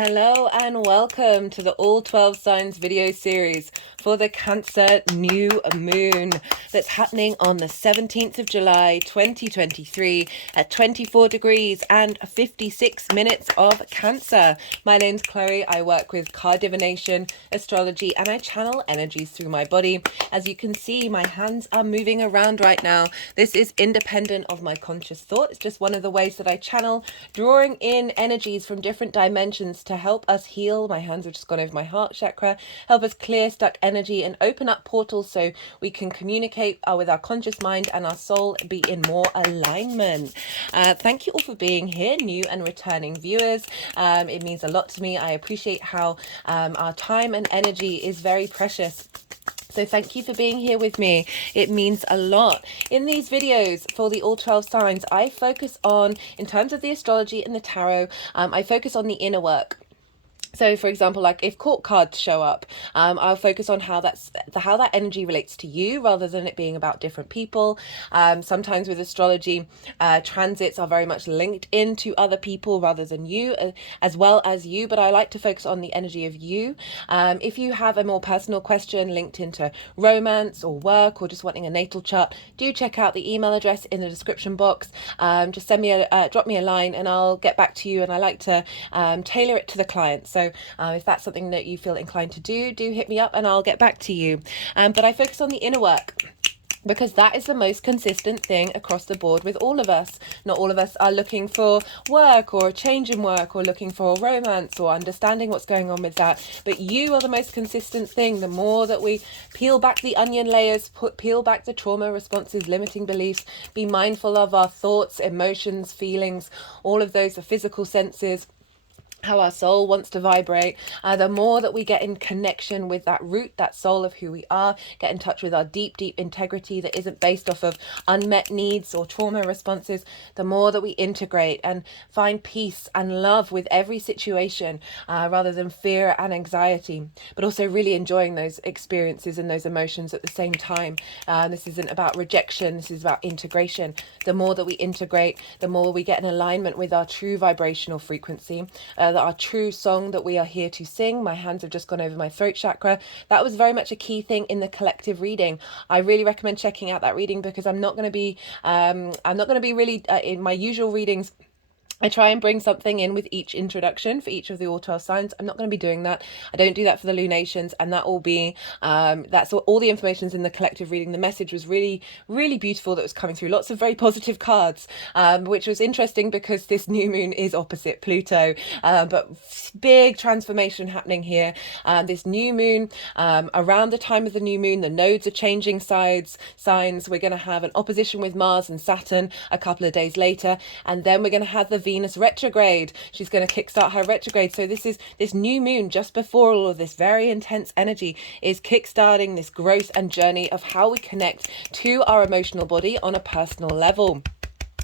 Hello and welcome to the All 12 Signs video series for the Cancer new moon that's happening on the 17th of July 2023 at 24 degrees and 56 minutes of Cancer. My name's Chloe. I work with card divination, astrology, and I channel energies through my body. As you can see, my hands are moving around right now. This is independent of my conscious thought. It's just one of the ways that I channel, drawing in energies from different dimensions to help us heal. My hands have just gone over my heart chakra, help us clear stuck energy and open up portals so we can communicate with our conscious mind and our soul, be in more alignment. Thank you all for being here, new and returning viewers. It means a lot to me. I appreciate how our time and energy is very precious. So thank you for being here with me. It means a lot. In these videos for the all 12 signs, I focus on, in terms of the astrology and the tarot, I focus on the inner work. So, for example, like if court cards show up, I'll focus on how that energy relates to you rather than it being about different people. Sometimes with astrology, transits are very much linked into other people rather than you, as well as you. But I like to focus on the energy of you. If you have a more personal question linked into romance or work or just wanting a natal chart, do check out the email address in the description box. Just drop me a line and I'll get back to you. And I like to tailor it to the client. So if that's something that you feel inclined to do hit me up and I'll get back to you. But I focus on the inner work, because that is the most consistent thing across the board with all of us. Not all of us are looking for work or a change in work or looking for romance or understanding what's going on with that. But you are the most consistent thing. The more that we peel back the onion layers, peel back the trauma responses, limiting beliefs, be mindful of our thoughts, emotions, feelings, all of those, the physical senses, how our soul wants to vibrate, the more that we get in connection with that root, that soul of who we are, get in touch with our deep integrity that isn't based off of unmet needs or trauma responses, the more that we integrate and find peace and love with every situation, rather than fear and anxiety, but also really enjoying those experiences and those emotions at the same time. This isn't about rejection, this is about integration. The more that we integrate, the more we get in alignment with our true vibrational frequency, that our true song that we are here to sing. My hands have just gone over my throat chakra. That was very much a key thing in the collective reading. I really recommend checking out that reading because I'm not going to be really in my usual readings. I try and bring something in with each introduction for each of the all 12 signs. I'm not going to be doing that. I don't do that for the lunations, and that will be, that's all the information's in the collective reading. The message was really, really beautiful that was coming through. Lots of very positive cards, which was interesting because this new moon is opposite Pluto, but big transformation happening here. This new moon, around the time of the new moon, the nodes are changing signs. We're going to have an opposition with Mars and Saturn a couple of days later, and then we're going to have the Venus retrograde. She's going to kickstart her retrograde. So this new moon just before all of this very intense energy is kickstarting this growth and journey of how we connect to our emotional body on a personal level.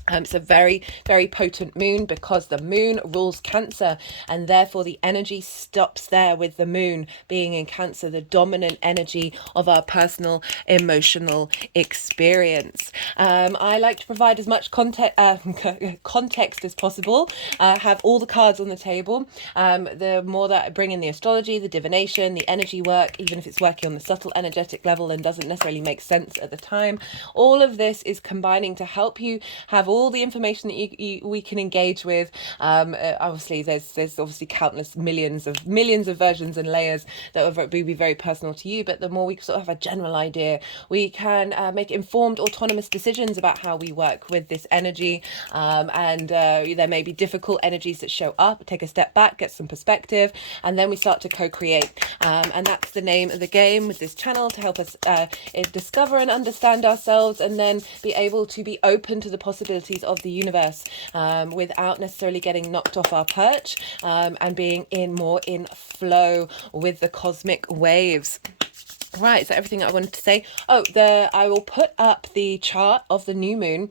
It's a very, very potent moon because the moon rules Cancer, and therefore the energy stops there with the moon being in Cancer, the dominant energy of our personal emotional experience. I like to provide as much context as possible, have all the cards on the table. The more that I bring in the astrology, the divination, the energy work, even if it's working on the subtle energetic level and doesn't necessarily make sense at the time, all of this is combining to help you have all the information that we can engage with. Obviously there's obviously countless millions of versions and layers that will be very personal to you, but the more we sort of have a general idea, we can make informed autonomous decisions about how we work with this energy. And there may be difficult energies that show up. Take a step back, get some perspective, and then we start to co-create, and that's the name of the game with this channel, to help us discover and understand ourselves, and then be able to be open to the possibilities of the universe, without necessarily getting knocked off our perch, and being more in flow with the cosmic waves. Right, is that everything I wanted to say? I will put up the chart of the new moon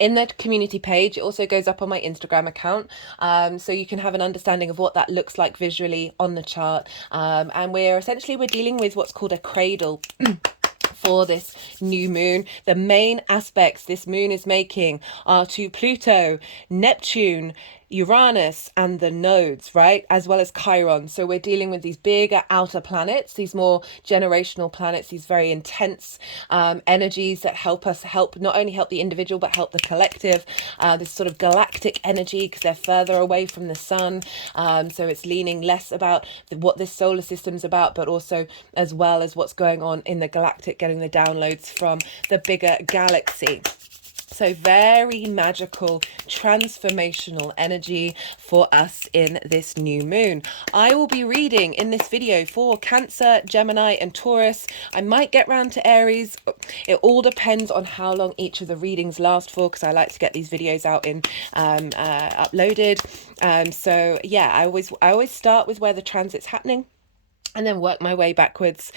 in the community page. It also goes up on my Instagram account, so you can have an understanding of what that looks like visually on the chart. And we're dealing with what's called a cradle for this new moon. The main aspects this moon is making are to Pluto, Neptune, Uranus and the nodes, right? As well as Chiron. So we're dealing with these bigger outer planets, these more generational planets, these very intense energies that help not only help the individual, but help the collective. This sort of galactic energy because they're further away from the sun. So it's leaning less about what this solar system's about, but also as well as what's going on in the galactic, getting the downloads from the bigger galaxy. So very magical, transformational energy for us in this new moon. I will be reading in this video for Cancer, Gemini and Taurus. I might get round to Aries. It all depends on how long each of the readings last for, because I like to get these videos out in uploaded. So yeah, I always start with where the transit's happening and then work my way backwards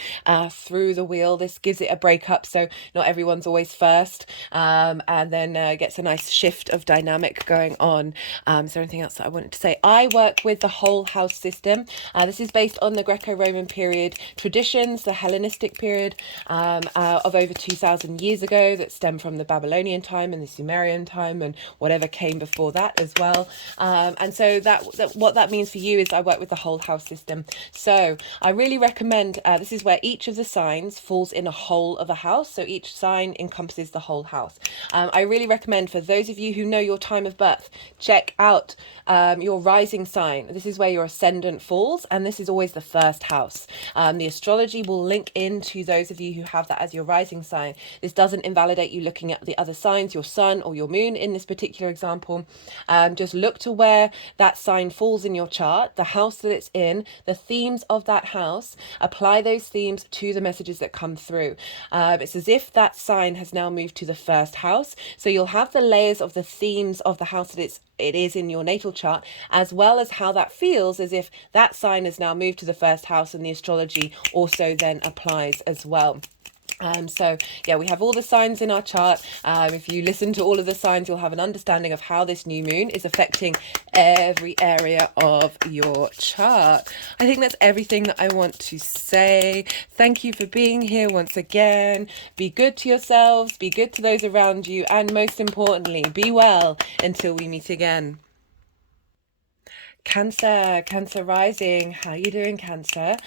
through the wheel. This gives it a break up, so not everyone's always first, and then gets a nice shift of dynamic going on. Is there anything else that I wanted to say? I work with the whole house system. This is based on the Greco-Roman period traditions, the Hellenistic period of over 2,000 years ago that stem from the Babylonian time and the Sumerian time and whatever came before that as well. And so that what that means for you is I work with the whole house system. So I really recommend, this is where each of the signs falls in a whole of a house. So each sign encompasses the whole house. I really recommend for those of you who know your time of birth, check out your rising sign. This is where your ascendant falls, and this is always the first house. The astrology will link into those of you who have that as your rising sign. This doesn't invalidate you looking at the other signs, your sun or your moon in this particular example. Just look to where that sign falls in your chart, the house that it's in, the themes of that house, apply those themes to the messages that come through. It's as if that sign has now moved to the first house, so you'll have the layers of the themes of the house that it is in your natal chart, as well as how that feels as if that sign has now moved to the first house, and the astrology also then applies as well. So yeah, we have all the signs in our chart. If you listen to all of the signs, you'll have an understanding of how this new moon is affecting every area of your chart. I think that's everything that I want to say. Thank you for being here once again. Be good to yourselves, be good to those around you, and most importantly, be well until we meet again. Cancer rising. How you doing, Cancer?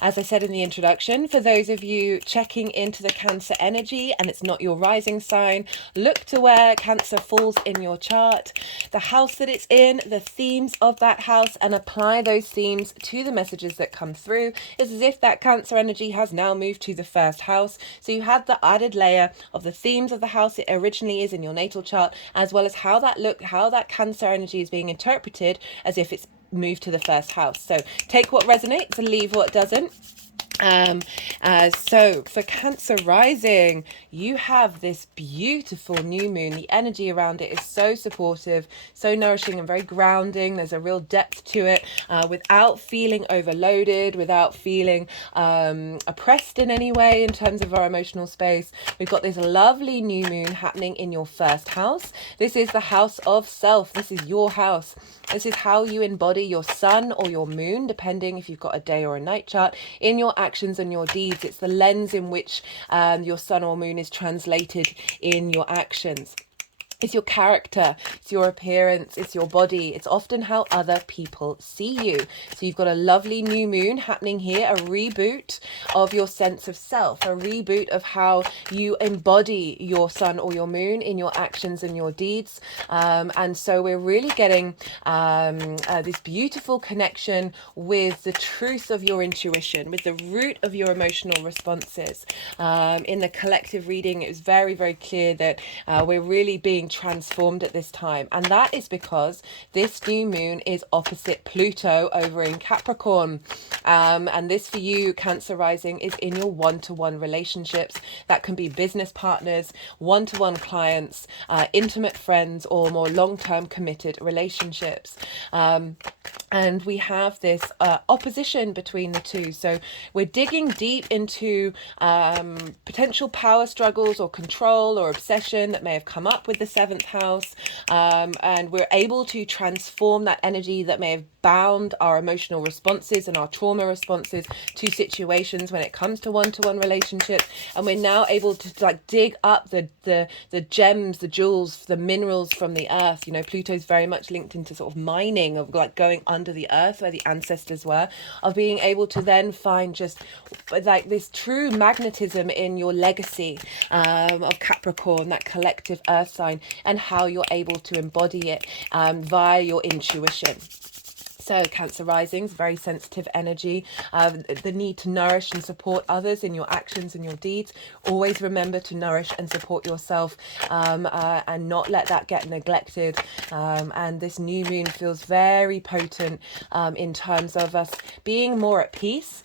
As I said in the introduction, for those of you checking into the Cancer energy and it's not your rising sign, look to where Cancer falls in your chart, the house that it's in, the themes of that house, and apply those themes to the messages that come through. It's as if that Cancer energy has now moved to the first house. So you had the added layer of the themes of the house it originally is in your natal chart, as well as how that Cancer energy is being interpreted as if it's moved to the first house. So take what resonates and leave what doesn't. So for Cancer rising, you have this beautiful new moon. The energy around it is so supportive, so nourishing and very grounding. There's a real depth to it, without feeling overloaded, without feeling oppressed in any way in terms of our emotional space. We've got this lovely new moon happening in your first house. This is the house of self. This is your house. This is how you embody your sun or your moon, depending if you've got a day or a night chart, in your actions and your deeds. It's the lens in which your sun or moon is translated in your actions. It's your character, it's your appearance, it's your body. It's often how other people see you. So you've got a lovely new moon happening here, a reboot of your sense of self, a reboot of how you embody your sun or your moon in your actions and your deeds. And so we're really getting this beautiful connection with the truth of your intuition, with the root of your emotional responses. In the collective reading, it was very, very clear that we're really being transformed at this time, and that is because this new moon is opposite Pluto over in Capricorn, and this for you, Cancer rising, is in your one-to-one relationships. That can be business partners, one-to-one clients, intimate friends, or more long-term committed relationships. And we have this opposition between the two. So we're digging deep into potential power struggles or control or obsession that may have come up with the 7th house, and we're able to transform that energy that may have bound our emotional responses and our trauma responses to situations when it comes to one-to-one relationships. And we're now able to like dig up the gems, the jewels, the minerals from the earth. You know, Pluto's very much linked into sort of mining, of like going under the earth where the ancestors were, of being able to then find just like this true magnetism in your legacy of Capricorn, that collective earth sign, and how you're able to embody it via your intuition. So Cancer risings, very sensitive energy, the need to nourish and support others in your actions and your deeds. Always remember to nourish and support yourself, and not let that get neglected. And this new moon feels very potent in terms of us being more at peace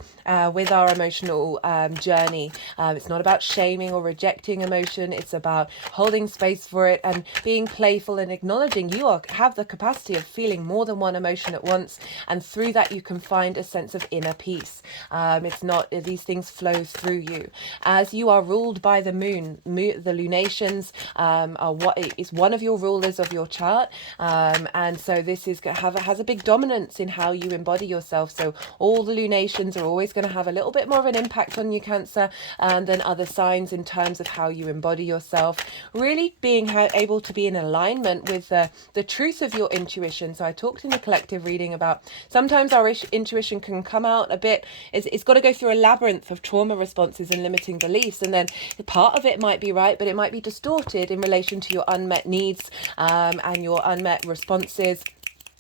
with our emotional journey. It's not about shaming or rejecting emotion. It's about holding space for it and being playful and acknowledging you have the capacity of feeling more than one emotion at once. And through that, you can find a sense of inner peace. It's not, these things flow through you. As you are ruled by the moon, the lunations are what is one of your rulers of your chart. And so this has a big dominance in how you embody yourself. So all the lunations are always going to have a little bit more of an impact on you, Cancer, than other signs in terms of how you embody yourself. Really being able to be in alignment with the truth of your intuition. So I talked in the collective reading about sometimes our intuition can come out a bit, it's got to go through a labyrinth of trauma responses and limiting beliefs, and then part of it might be right, but it might be distorted in relation to your unmet needs and your unmet responses.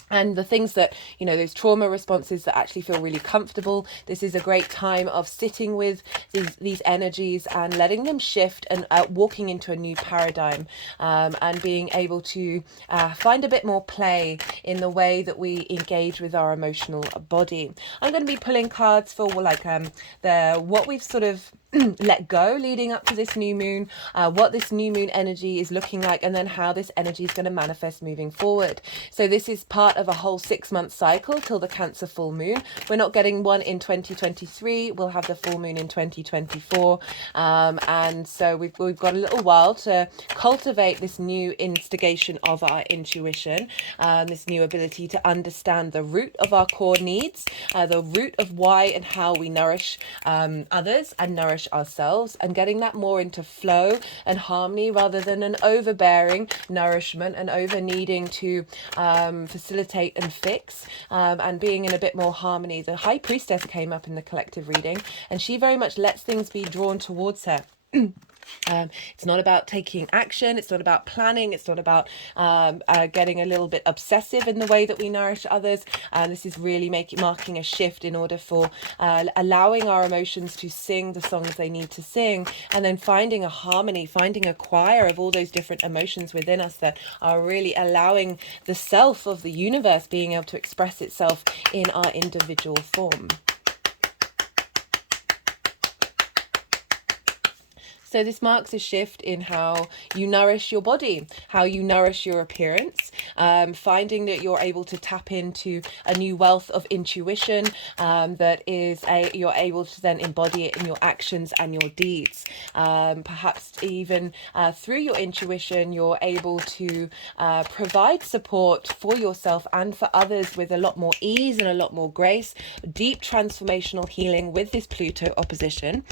And the things that, you know, those trauma responses that actually feel really comfortable. This is a great time of sitting with these energies and letting them shift and walking into a new paradigm, and being able to find a bit more play in the way that we engage with our emotional body. I'm going to be pulling cards for like what we've sort of let go leading up to this new moon, what this new moon energy is looking like, and then how this energy is going to manifest moving forward. So this is part of a whole 6-month cycle till the Cancer full moon. We're not getting one in 2023. We'll have the full moon in 2024. And so we've got a little while to cultivate this new instigation of our intuition, this new ability to understand the root of our core needs, the root of why and how we nourish others and nourish ourselves, and getting that more into flow and harmony rather than an overbearing nourishment and over needing to facilitate and fix, and being in a bit more harmony. The High Priestess came up in the collective reading, and she very much lets things be drawn towards her. It's not about taking action. It's not about planning. It's not about getting a little bit obsessive in the way that we nourish others. This is really marking a shift in order for allowing our emotions to sing the songs they need to sing, and then finding a harmony, finding a choir of all those different emotions within us that are really allowing the self of the universe being able to express itself in our individual form. So this marks a shift in how you nourish your body, how you nourish your appearance, finding that you're able to tap into a new wealth of intuition that is you're able to then embody it in your actions and your deeds. Perhaps even through your intuition, you're able to provide support for yourself and for others with a lot more ease and a lot more grace, deep transformational healing with this Pluto opposition.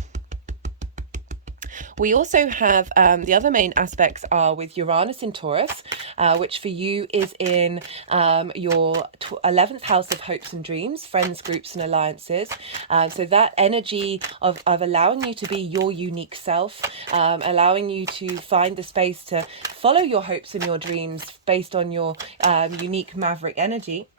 We also have the other main aspects are with Uranus in Taurus, which for you is in your 11th house of hopes and dreams, friends, groups and alliances. So that energy of allowing you to be your unique self, allowing you to find the space to follow your hopes and your dreams based on your unique maverick energy.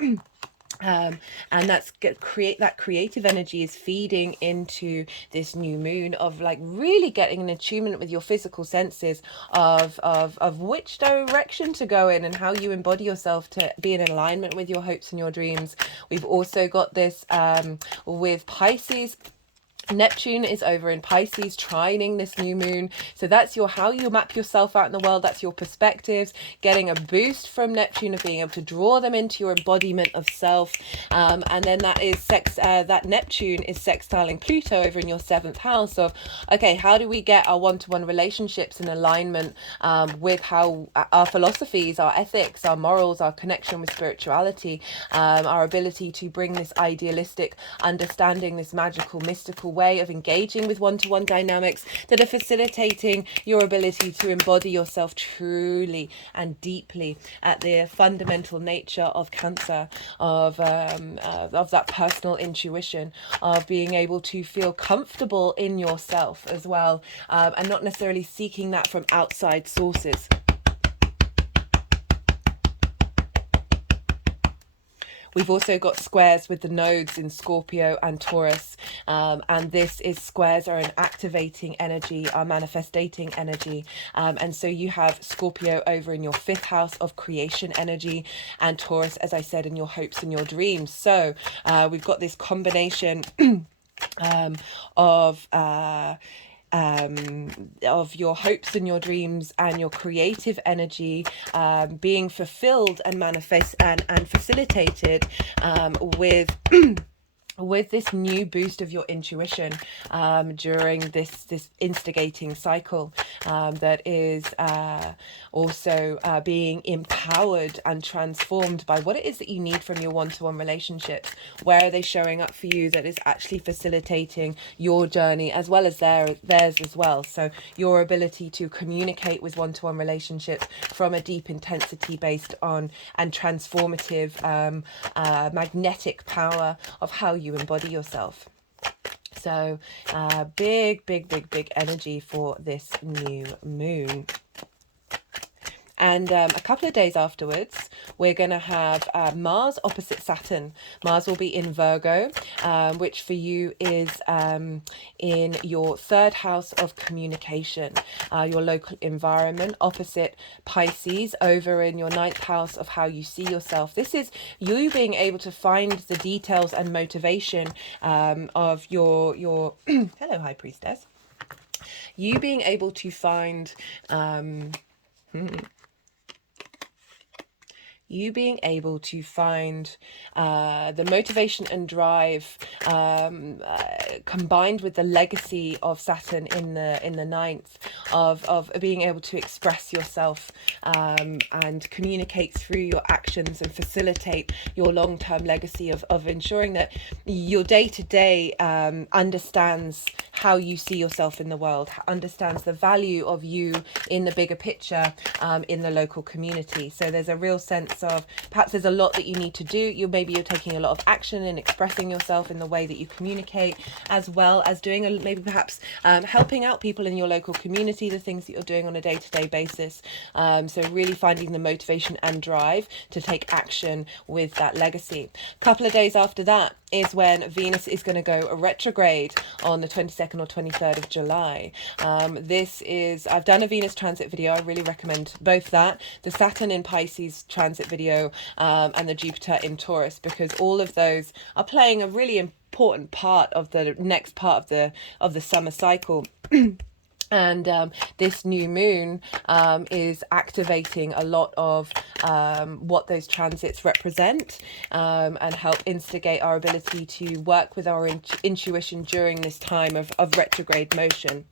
And that creative energy is feeding into this new moon of like really getting an attunement with your physical senses of which direction to go in and how you embody yourself to be in alignment with your hopes and your dreams. We've also got this with Pisces Neptune is over in Pisces, trining this new moon. So that's your how you map yourself out in the world. That's your perspectives, getting a boost from Neptune of being able to draw them into your embodiment of self. And then that is that Neptune is sextiling Pluto over in your 7th house of, okay, how do we get our one-to-one relationships in alignment with how our philosophies, our ethics, our morals, our connection with spirituality, our ability to bring this idealistic understanding, this magical, mystical way of engaging with one-to-one dynamics that are facilitating your ability to embody yourself truly and deeply at the fundamental nature of Cancer, of that personal intuition, of being able to feel comfortable in yourself as well, and not necessarily seeking that from outside sources. We've also got squares with the nodes in Scorpio and Taurus. And this is squares are an activating energy, are manifestating energy. And so you have Scorpio over in your 5th house of creation energy, and Taurus, as I said, in your hopes and your dreams. So we've got this combination of your hopes and your dreams and your creative energy being fulfilled and manifest and facilitated with with this new boost of your intuition during this instigating cycle that is also being empowered and transformed by what it is that you need from your one-to-one relationships. Where are they showing up for you that is actually facilitating your journey as well as theirs as well? So your ability to communicate with one-to-one relationships from a deep intensity based on and transformative magnetic power of how you embody yourself. So big energy for this new moon. And a couple of days afterwards, we're going to have Mars opposite Saturn. Mars will be in Virgo, which for you is in your 3rd house of communication, your local environment, opposite Pisces, over in your 9th house of how you see yourself. This is you being able to find the details and motivation of your hello, High Priestess. You being able to find you being able to find the motivation and drive combined with the legacy of Saturn in the 9th of being able to express yourself and communicate through your actions and facilitate your long-term legacy of ensuring that your day-to-day understands how you see yourself in the world, understands the value of you in the bigger picture in the local community. So there's a real sense of perhaps there's a lot that you need to do. You're taking a lot of action in expressing yourself in the way that you communicate, as well as doing maybe perhaps helping out people in your local community, the things that you're doing on a day-to-day basis. So really finding the motivation and drive to take action with that legacy. A couple of days after that is when Venus is going to go retrograde on the 22nd or 23rd of July. I've done a Venus transit video. I really recommend both that, the Saturn in Pisces transit video, and the Jupiter in Taurus, because all of those are playing a really important part of the next part of the summer cycle. And this new moon is activating a lot of what those transits represent and help instigate our ability to work with our intuition during this time of retrograde motion.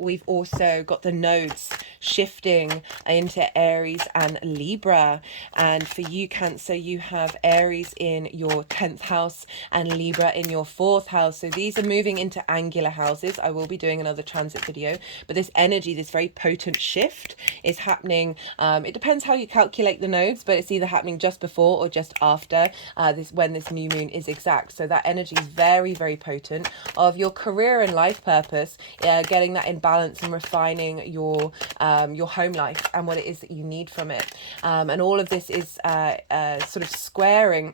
We've also got the nodes shifting into Aries and Libra. And for you, Cancer, you have Aries in your 10th house and Libra in your 4th house. So these are moving into angular houses. I will be doing another transit video, but this energy, this very potent shift is happening. It depends how you calculate the nodes, but it's either happening just before or just after when this new moon is exact. So that energy is very, very potent of your career and life purpose, getting that in balance and refining your home life and what it is that you need from it. And all of this is sort of squaring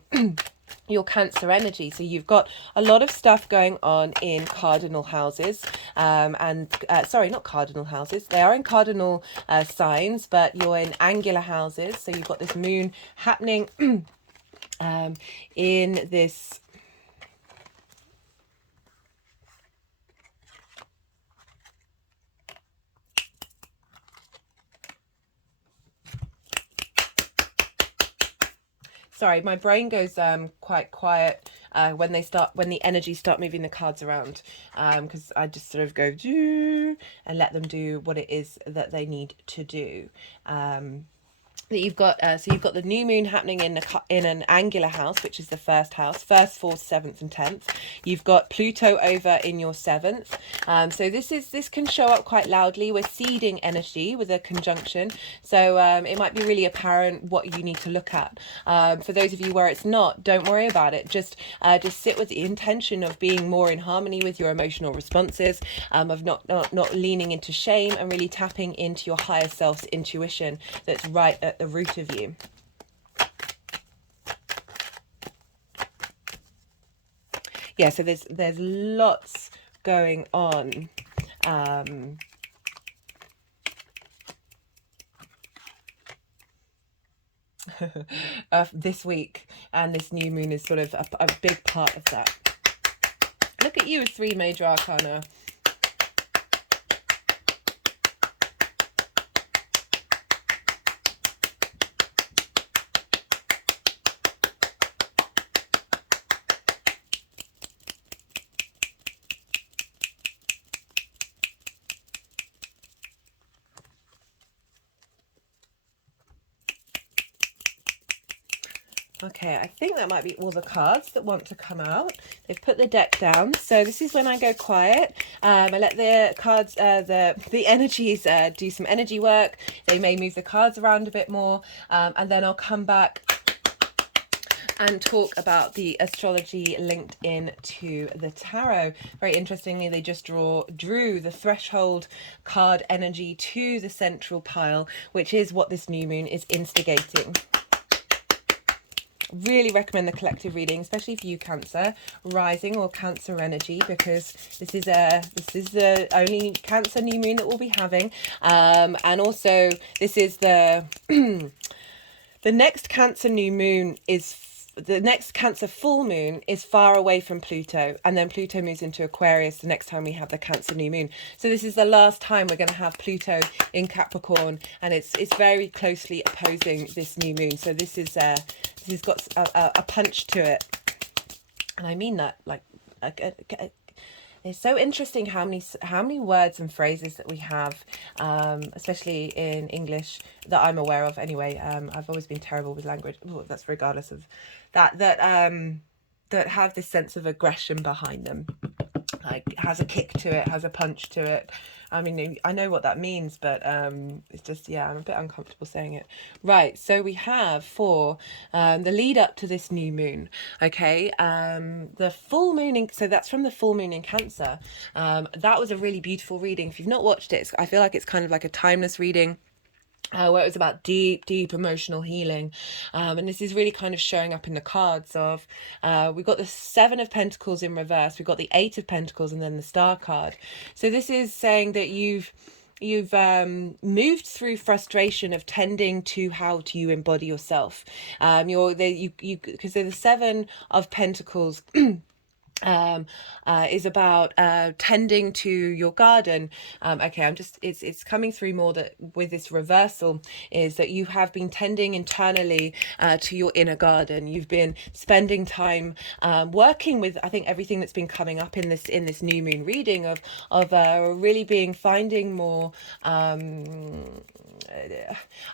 your Cancer energy. So you've got a lot of stuff going on in cardinal houses, sorry, not cardinal houses, they are in cardinal signs, but you're in angular houses. So you've got this moon happening in this Sorry, my brain goes quite quiet when the energies start moving the cards around, because I just sort of go do and let them do what it is that they need to do. That you've got so you've got the new moon happening in an angular house, which is the first house, first, fourth, seventh, and 10th. You've got Pluto over in your 7th, so this can show up quite loudly. We're seeding energy with a conjunction, so it might be really apparent what you need to look at. For those of you where it's not, don't worry about it. Just sit with the intention of being more in harmony with your emotional responses, of not leaning into shame, and really tapping into your higher self's intuition that's right at the root of you. Yeah, so there's lots going on. This week, and this new moon is sort of a big part of that. Look at you with 3 major arcana. Okay, I think that might be all the cards that want to come out. They've put the deck down. So this is when I go quiet. I let the cards, the energies do some energy work. They may move the cards around a bit more. And then I'll come back and talk about the astrology linked in to the tarot. Very interestingly, they just drew the threshold card energy to the central pile, which is what this new moon is instigating. Really recommend the collective reading, especially for you Cancer rising or Cancer energy, because this is the only Cancer new moon that we'll be having, and also this is the the next Cancer new moon is. The next Cancer full moon is far away from Pluto, and then Pluto moves into Aquarius the next time we have the Cancer new moon. So this is the last time we're going to have Pluto in Capricorn, and it's very closely opposing this new moon. So this has got a punch to it, and I mean that like it's so interesting how many words and phrases that we have, especially in English, that I'm aware of anyway. I've always been terrible with language. Well, that's regardless of that have this sense of aggression behind them, like has a kick to it, has a punch to it. I mean, I know what that means, but it's just, yeah, I'm a bit uncomfortable saying it. Right, so we have for the lead up to this new moon, okay, the full moon, so that's from the full moon in Cancer. That was a really beautiful reading. If you've not watched it, I feel like it's kind of like a timeless reading. Where it was about deep emotional healing, and this is really kind of showing up in the cards of we've got the 7 of Pentacles in reverse, we've got the 8 of Pentacles, and then the Star card. So this is saying that you've moved through frustration of tending to how to you embody yourself. Because they're the 7 of Pentacles. Is about tending to your garden. Okay, it's coming through more that with this reversal is that you have been tending internally to your inner garden. You've been spending time working with, I think, everything that's been coming up in this new moon reading of really finding more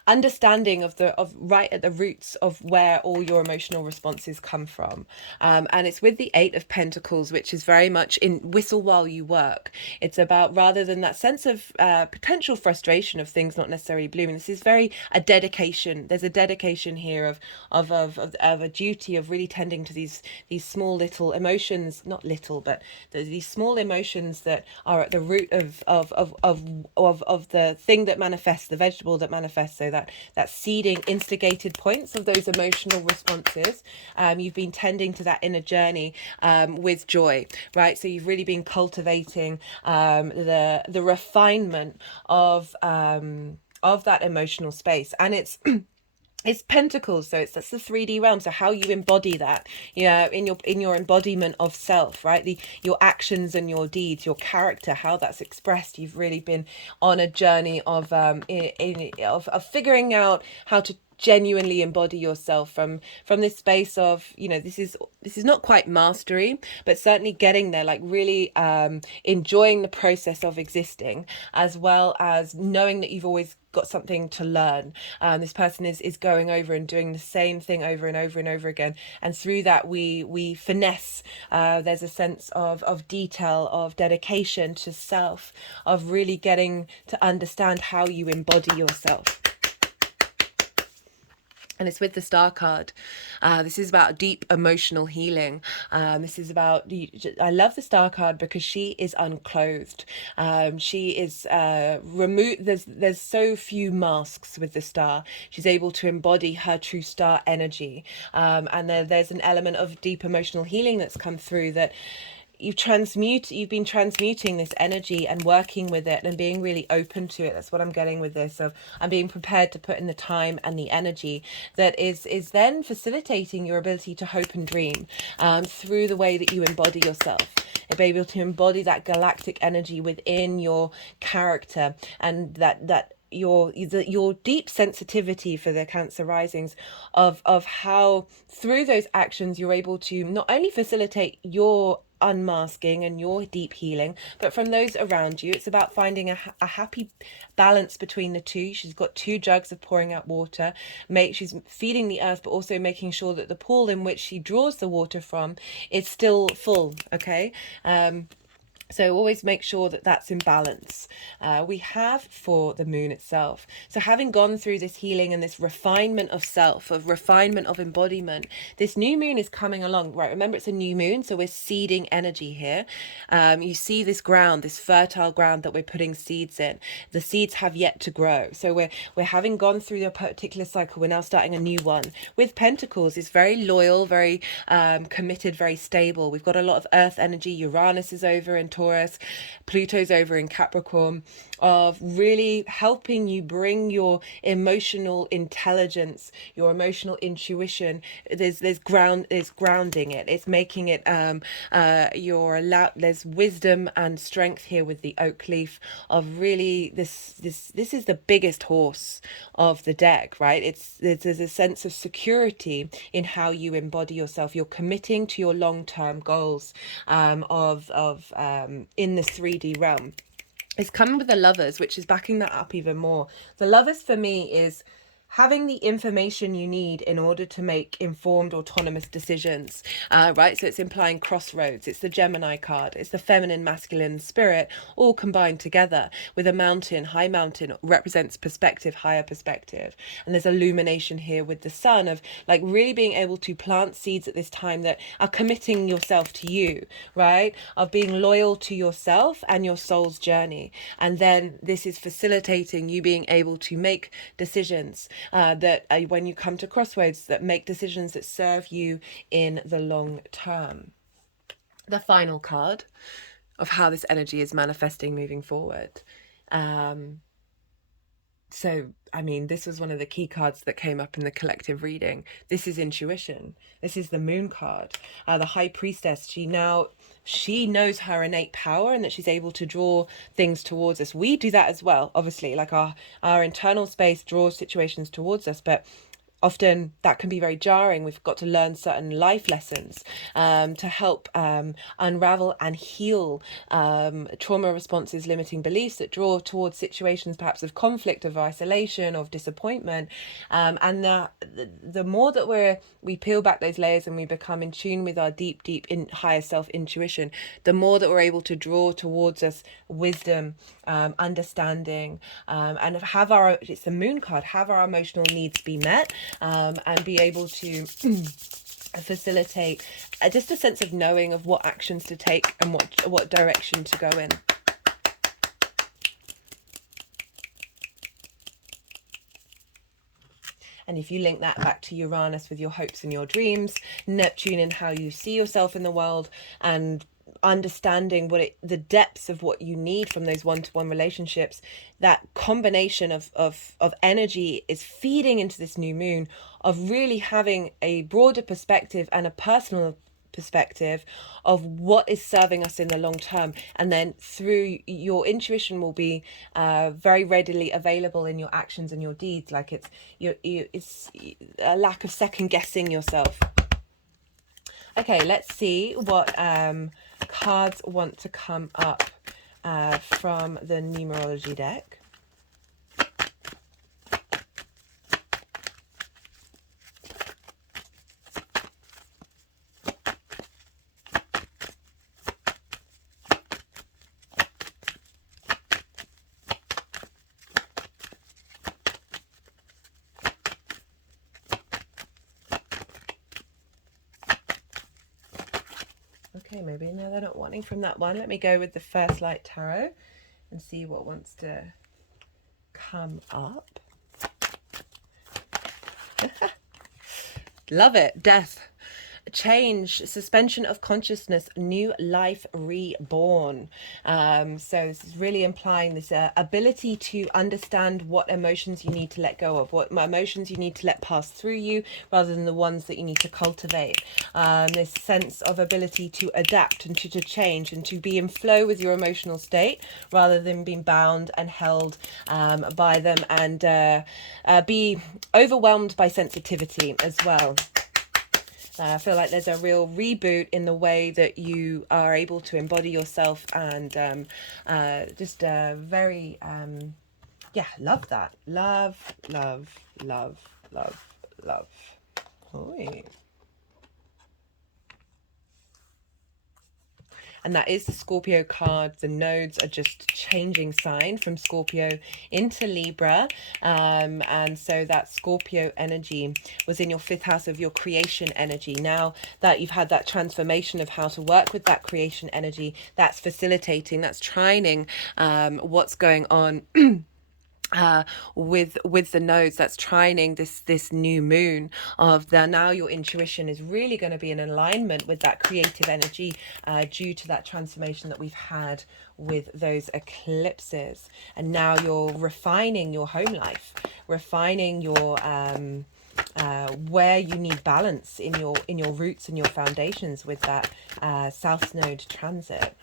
understanding of right at the roots of where all your emotional responses come from, and it's with the 8 of Pentacles, which is very much in whistle while you work. It's about, rather than that sense of potential frustration of things not necessarily blooming, this is very a dedication. There's a dedication here of a duty of really tending to these small little emotions, not little, but these small emotions that are at the root of the thing that manifests, the vegetable that manifests. So that seeding instigated points of those emotional responses. You've been tending to that inner journey with joy, right? So you've really been cultivating the refinement of that emotional space, and it's it's Pentacles, so that's the 3D realm. So how you embody that, in your embodiment of self, right? Your actions and your deeds, your character, how that's expressed. You've really been on a journey of figuring out how to genuinely embody yourself from this space of, you know, this is not quite mastery, but certainly getting there, like really enjoying the process of existing, as well as knowing that you've always got something to learn. This person is going over and doing the same thing over and over and over again, and through that we finesse. There's a sense of detail, of dedication to self, of really getting to understand how you embody yourself. And it's with the Star card. This is about deep emotional healing. This is about, I love the Star card because she is unclothed. She is removed. There's so few masks with the Star. She's able to embody her true Star energy. And there's an element of deep emotional healing that's come through, that you've been transmuting this energy and working with it and being really open to it. That's what I'm getting with this. So I'm being prepared to put in the time and the energy that is then facilitating your ability to hope and dream through the way that you embody yourself. Be able to embody that galactic energy within your character, and that your deep sensitivity for the Cancer risings, of how through those actions you're able to not only facilitate your unmasking and your deep healing, but from those around you. It's about finding a happy balance between the two. She's got 2 jugs of pouring out water. She's feeding the earth, but also making sure that the pool in which she draws the water from is still full. Okay. So always make sure that that's in balance. We have for the moon itself. So having gone through this healing and this refinement of self, of refinement of embodiment, this new moon is coming along, right? Remember, it's a new moon, so we're seeding energy here. You see this ground, this fertile ground that we're putting seeds in. The seeds have yet to grow. So we're having gone through a particular cycle. We're now starting a new one. With Pentacles, it's very loyal, very committed, very stable. We've got a lot of earth energy. Uranus is over in Taurus, Pluto's over in Capricorn, of really helping you bring your emotional intelligence, your emotional intuition. There's grounding it. It's making it there's wisdom and strength here with the oak leaf, of really this is the biggest horse of the deck, right? There's a sense of security in how you embody yourself. You're committing to your long-term goals in the 3D realm. It's coming with the Lovers, which is backing that up even more. The Lovers for me is having the information you need in order to make informed, autonomous decisions, right? So it's implying crossroads. It's the Gemini card. It's the feminine, masculine spirit all combined together, with a mountain. High mountain represents perspective, higher perspective. And there's illumination here with the sun, of like really being able to plant seeds at this time that are committing yourself to you, right? Of being loyal to yourself and your soul's journey. And then this is facilitating you being able to make decisions that when you come to crossroads, that make decisions that serve you in the long term. The final card of how this energy is manifesting moving forward. So, I mean, this was one of the key cards that came up in the collective reading. This is intuition. This is the moon card. The high priestess, she knows her innate power, and that she's able to draw things towards us. We do that as well, obviously, like our internal space draws situations towards us, but often that can be very jarring. We've got to learn certain life lessons to help unravel and heal trauma responses, limiting beliefs that draw towards situations perhaps of conflict, of isolation, of disappointment. And the more that we peel back those layers and we become in tune with our deep higher self intuition, the more that we're able to draw towards us wisdom, understanding, and it's the moon card, have our emotional needs be met, and be able to facilitate just a sense of knowing of what actions to take and what direction to go in. And if you link that back to Uranus with your hopes and your dreams, Neptune in how you see yourself in the world, and understanding the depths of what you need from those one-to-one relationships, that combination of energy is feeding into this new moon, of really having a broader perspective and a personal perspective of what is serving us in the long term, and then through your intuition will be very readily available in your actions and your deeds. Like it's a lack of second guessing yourself. Okay, let's see what cards want to come up from the numerology deck. Okay, maybe no, they're not wanting from that one. Let me go with the First Light Tarot and see what wants to come up. Love it. Death. Change, suspension of consciousness, new life reborn. So this is really implying this ability to understand what emotions you need to let go of, what emotions you need to let pass through you rather than the ones that you need to cultivate. This sense of ability to adapt and to change and to be in flow with your emotional state rather than being bound and held by them, and be overwhelmed by sensitivity as well. I feel like there's a real reboot in the way that you are able to embody yourself, and just very, yeah, love that. Love, love, love, love, love. Oy. And that is the Scorpio card. The nodes are just changing sign from Scorpio into Libra. And so that Scorpio energy was in your 5th house of your creation energy. Now that you've had that transformation of how to work with that creation energy, that's facilitating, that's trining what's going on with the nodes. That's trining this new moon of the, now your intuition is really going to be in alignment with that creative energy due to that transformation that we've had with those eclipses. And now you're refining your home life, refining your where you need balance in your roots and your foundations with that South Node transit.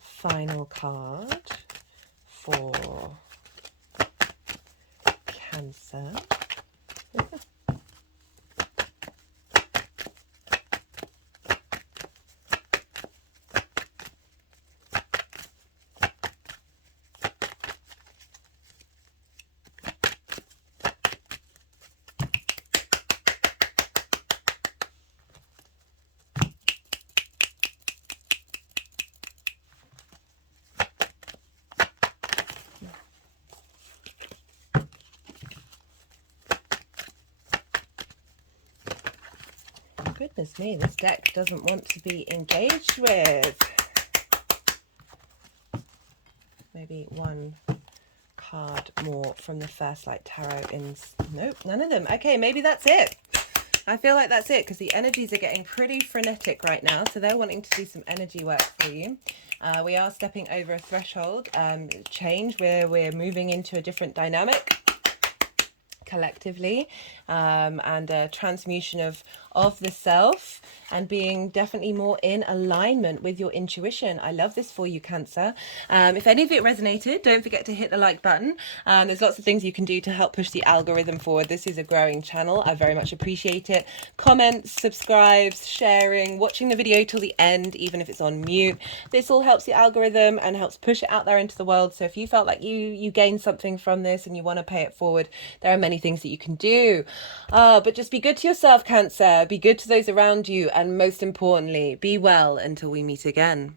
Final card for Cancer. Goodness me, this deck doesn't want to be engaged with. Maybe one card more from the First Light Tarot in... Nope, none of them. Okay, maybe that's it. I feel like that's it because the energies are getting pretty frenetic right now. So they're wanting to do some energy work for you. We are stepping over a threshold change where we're moving into a different dynamic collectively, and a transmutation of the self, and being definitely more in alignment with your intuition. I love this for you, Cancer. If any of it resonated, don't forget to hit the like button. There's lots of things you can do to help push the algorithm forward. This is a growing channel. I very much appreciate it. Comments, subscribes, sharing, watching the video till the end, even if it's on mute. This all helps the algorithm and helps push it out there into the world. So if you felt like you gained something from this and you want to pay it forward, there are many things that you can do. But just be good to yourself, Cancer. Be good to those around you. And most importantly, be well until we meet again.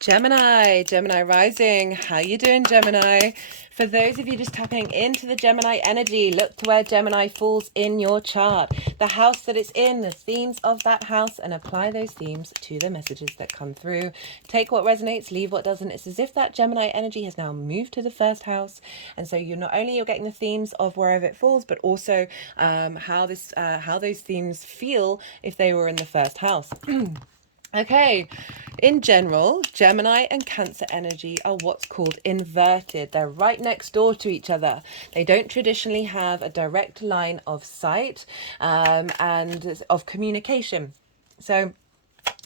Gemini rising. How you doing, Gemini? For those of you just tapping into the Gemini energy, look to where Gemini falls in your chart, the house that it's in, the themes of that house, and apply those themes to the messages that come through. Take what resonates, leave what doesn't. It's as if that Gemini energy has now moved to the 1st house, and so you're getting the themes of wherever it falls, but also how those themes feel if they were in the 1st house. Okay, in general, Gemini and Cancer energy are what's called inverted. They're right next door to each other. They don't traditionally have a direct line of sight and of communication. So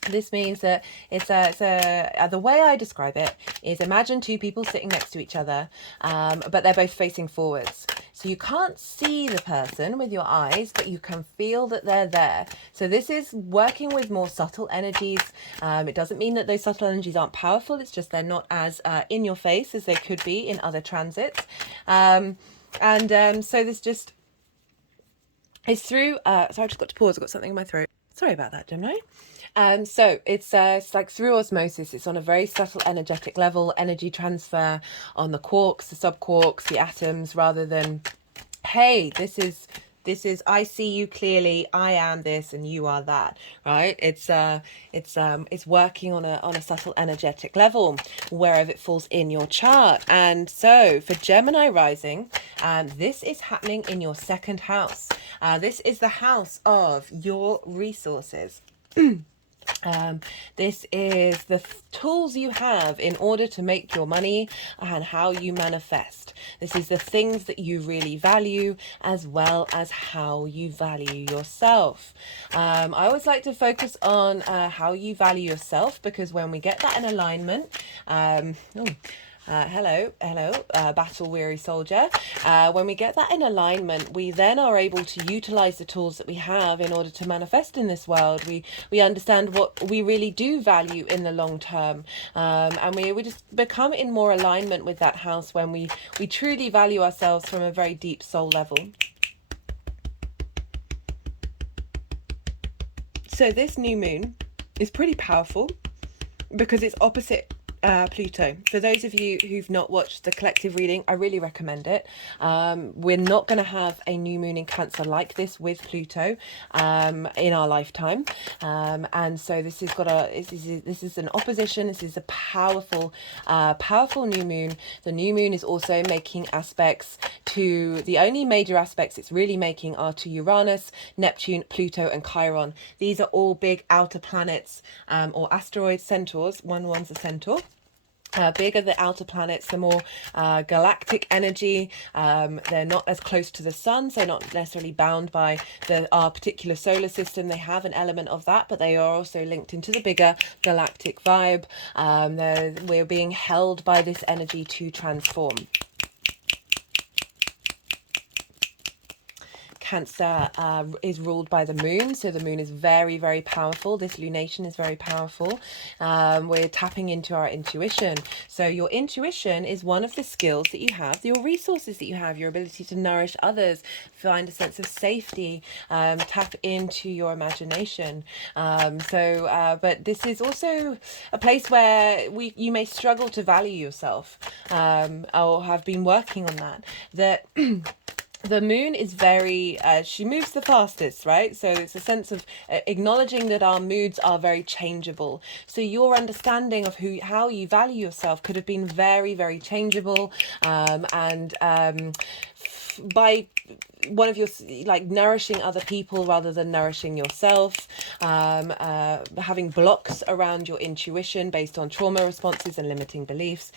this means that the way I describe it is, imagine two people sitting next to each other, but they're both facing forwards. So you can't see the person with your eyes, but you can feel that they're there. So this is working with more subtle energies. It doesn't mean that those subtle energies aren't powerful. It's just they're not as in your face as they could be in other transits. So this just is through. Sorry, I just got to pause. I've got something in my throat. Sorry about that, Gemini. So it's like through osmosis. It's on a very subtle energetic level, energy transfer on the quarks, the subquarks, the atoms, rather than, hey, this is I see you clearly, I am this and you are that, right? It's working on a subtle energetic level wherever it falls in your chart. And so for Gemini rising, this is happening in your second house. This is the house of your resources. This is the tools you have in order to make your money and how you manifest. This is the things that you really value, as well as how you value yourself. I always like to focus on how you value yourself, because when we get that in alignment, hello, battle weary soldier. When we get that in alignment, we then are able to utilize the tools that we have in order to manifest in this world. We understand what we really do value in the long term, and we just become in more alignment with that house when we truly value ourselves from a very deep soul level. So this new moon is pretty powerful because it's opposite Pluto. For those of you who've not watched the collective reading, I really recommend it. We're not going to have a new moon in Cancer like this with Pluto in our lifetime, and so this is an opposition. This is a powerful new moon. The new moon is also making aspects to, the only major aspects it's really making are to Uranus, Neptune, Pluto and Chiron. These are all big outer planets or asteroid centaurs. One's a centaur. Bigger the outer planets, the more galactic energy. They're not as close to the sun, so not necessarily bound by our particular solar system. They have an element of that, but they are also linked into the bigger galactic vibe. We're being held by this energy to transform. Cancer is ruled by the moon, so the moon is very, very powerful. This lunation is very powerful. We're tapping into our intuition. So your intuition is one of the skills that you have, your resources that you have, your ability to nourish others, find a sense of safety, tap into your imagination. But this is also a place where you may struggle to value yourself, or have been working on that. The moon is very, she moves the fastest, right? So it's a sense of acknowledging that our moods are very changeable. So your understanding of how you value yourself could have been very, very changeable. By one of your, like, nourishing other people rather than nourishing yourself, having blocks around your intuition based on trauma responses and limiting beliefs.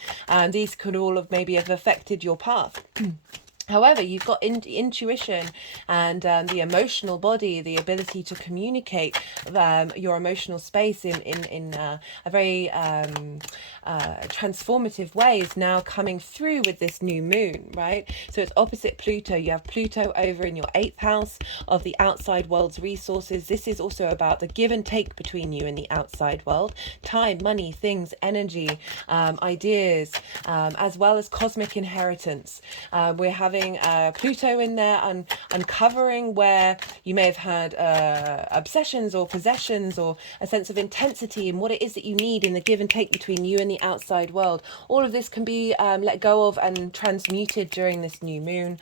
These could all have affected your path. However, you've got intuition and the emotional body, the ability to communicate your emotional space in a very transformative way is now coming through with this new moon, right? So it's opposite Pluto. You have Pluto over in your 8th house of the outside world's resources. This is also about the give and take between you and the outside world. Time, money, things, energy, ideas, as well as cosmic inheritance. We're having Pluto in there and uncovering where you may have had obsessions or possessions or a sense of intensity and what it is that you need in the give and take between you and the outside world. All of this can be let go of and transmuted during this new moon,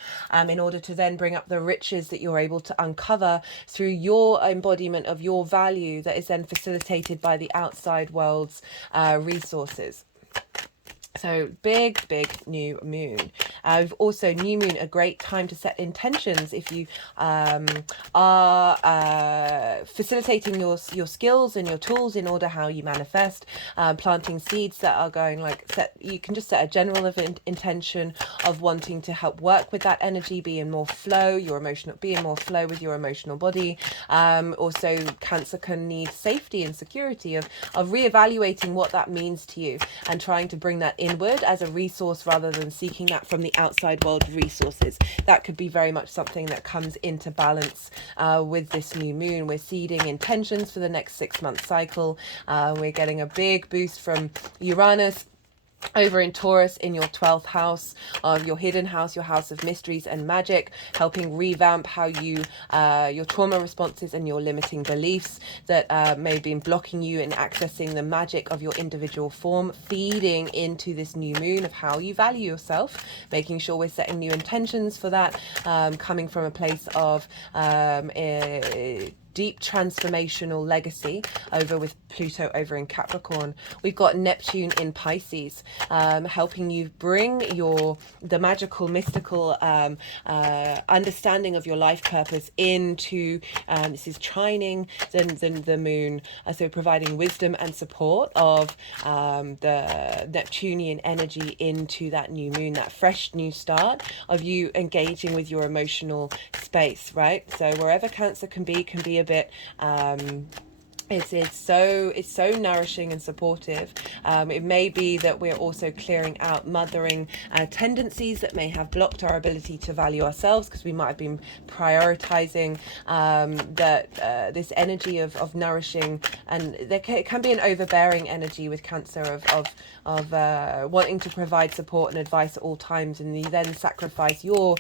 in order to then bring up the riches that you're able to uncover through your embodiment of your value that is then facilitated by the outside world's resources. So big new moon. Also, new moon, a great time to set intentions if you are facilitating your skills and your tools in order how you manifest, planting seeds that are going you can just set a general intention of wanting to help work with that energy, be in more flow, be in more flow with your emotional body. Also, Cancer can need safety and security of reevaluating what that means to you and trying to bring that inward as a resource rather than seeking that from the outside world resources. That could be very much something that comes into balance with this new moon. We're seeding intentions for the next 6-month cycle. We're getting a big boost from Uranus over in Taurus in your 12th house of your hidden house, your house of mysteries and magic, helping revamp how you your trauma responses and your limiting beliefs that may have been blocking you in accessing the magic of your individual form, feeding into this new moon of how you value yourself, making sure we're setting new intentions for that, coming from a place of deep transformational legacy over with Pluto over in Capricorn. We've got Neptune in Pisces, helping you bring the magical, mystical understanding of your life purpose into, this is trining the moon, so providing wisdom and support of the Neptunian energy into that new moon, that fresh new start of you engaging with your emotional space, right? So wherever Cancer can be a bit it's so nourishing and supportive. It may be that we're also clearing out mothering tendencies that may have blocked our ability to value ourselves because we might have been prioritizing this energy of nourishing, and it can be an overbearing energy with Cancer of wanting to provide support and advice at all times, and you then sacrifice your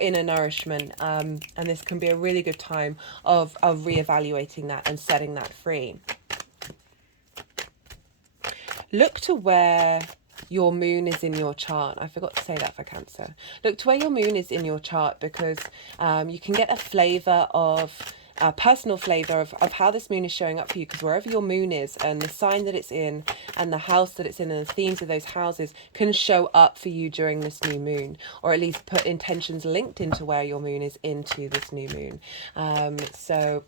inner nourishment, and this can be a really good time of reevaluating that and setting that free. Look to where your moon is in your chart. I forgot to say that for Cancer. Look to where your moon is in your chart, because you can get a flavor of personal flavor of how this moon is showing up for you, because wherever your moon is and the sign that it's in and the house that it's in and the themes of those houses can show up for you during this new moon, or at least put intentions linked into where your moon is into this new moon. So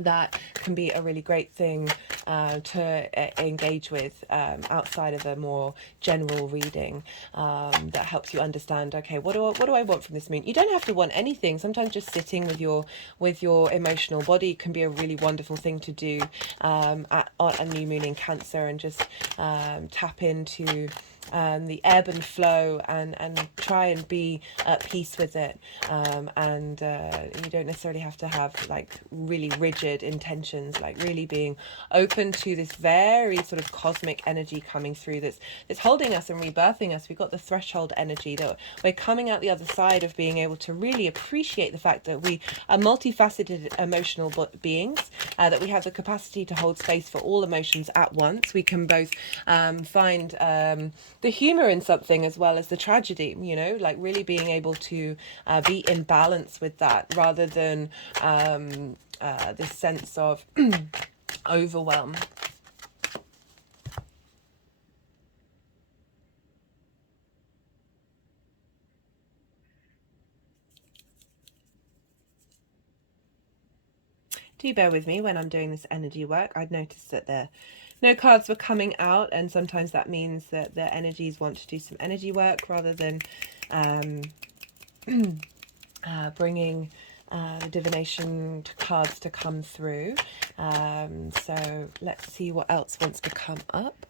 that can be a really great thing to engage with outside of a more general reading, that helps you understand, okay, what do I want from this moon? You don't have to want anything. Sometimes just sitting with your emotional body can be a really wonderful thing to do on a new moon in Cancer, and just tap into the ebb and flow and try and be at peace with it, and you don't necessarily have to have like really rigid intentions, like really being open to this very sort of cosmic energy coming through that's holding us and rebirthing us. We've got the threshold energy that we're coming out the other side of, being able to really appreciate the fact that we are multifaceted emotional beings, that we have the capacity to hold space for all emotions at once. We can both find the humor in something as well as the tragedy, like really being able to be in balance with that, rather than this sense of overwhelm. Do bear with me when I'm doing this energy work. I'd noticed that no cards were coming out, and sometimes that means that the energies want to do some energy work rather than bringing the divination cards to come through. So let's see what else wants to come up.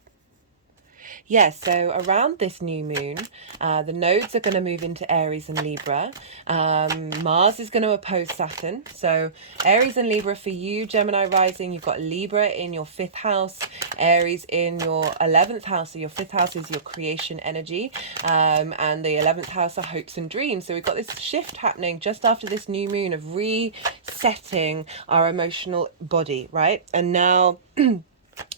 Yes, so around this new moon, the nodes are going to move into Aries and Libra. Mars is going to oppose Saturn. So Aries and Libra for you, Gemini rising, you've got Libra in your 5th house, Aries in your 11th house. So your 5th house is your creation energy, and the 11th house are hopes and dreams. So we've got this shift happening just after this new moon of resetting our emotional body, right? And now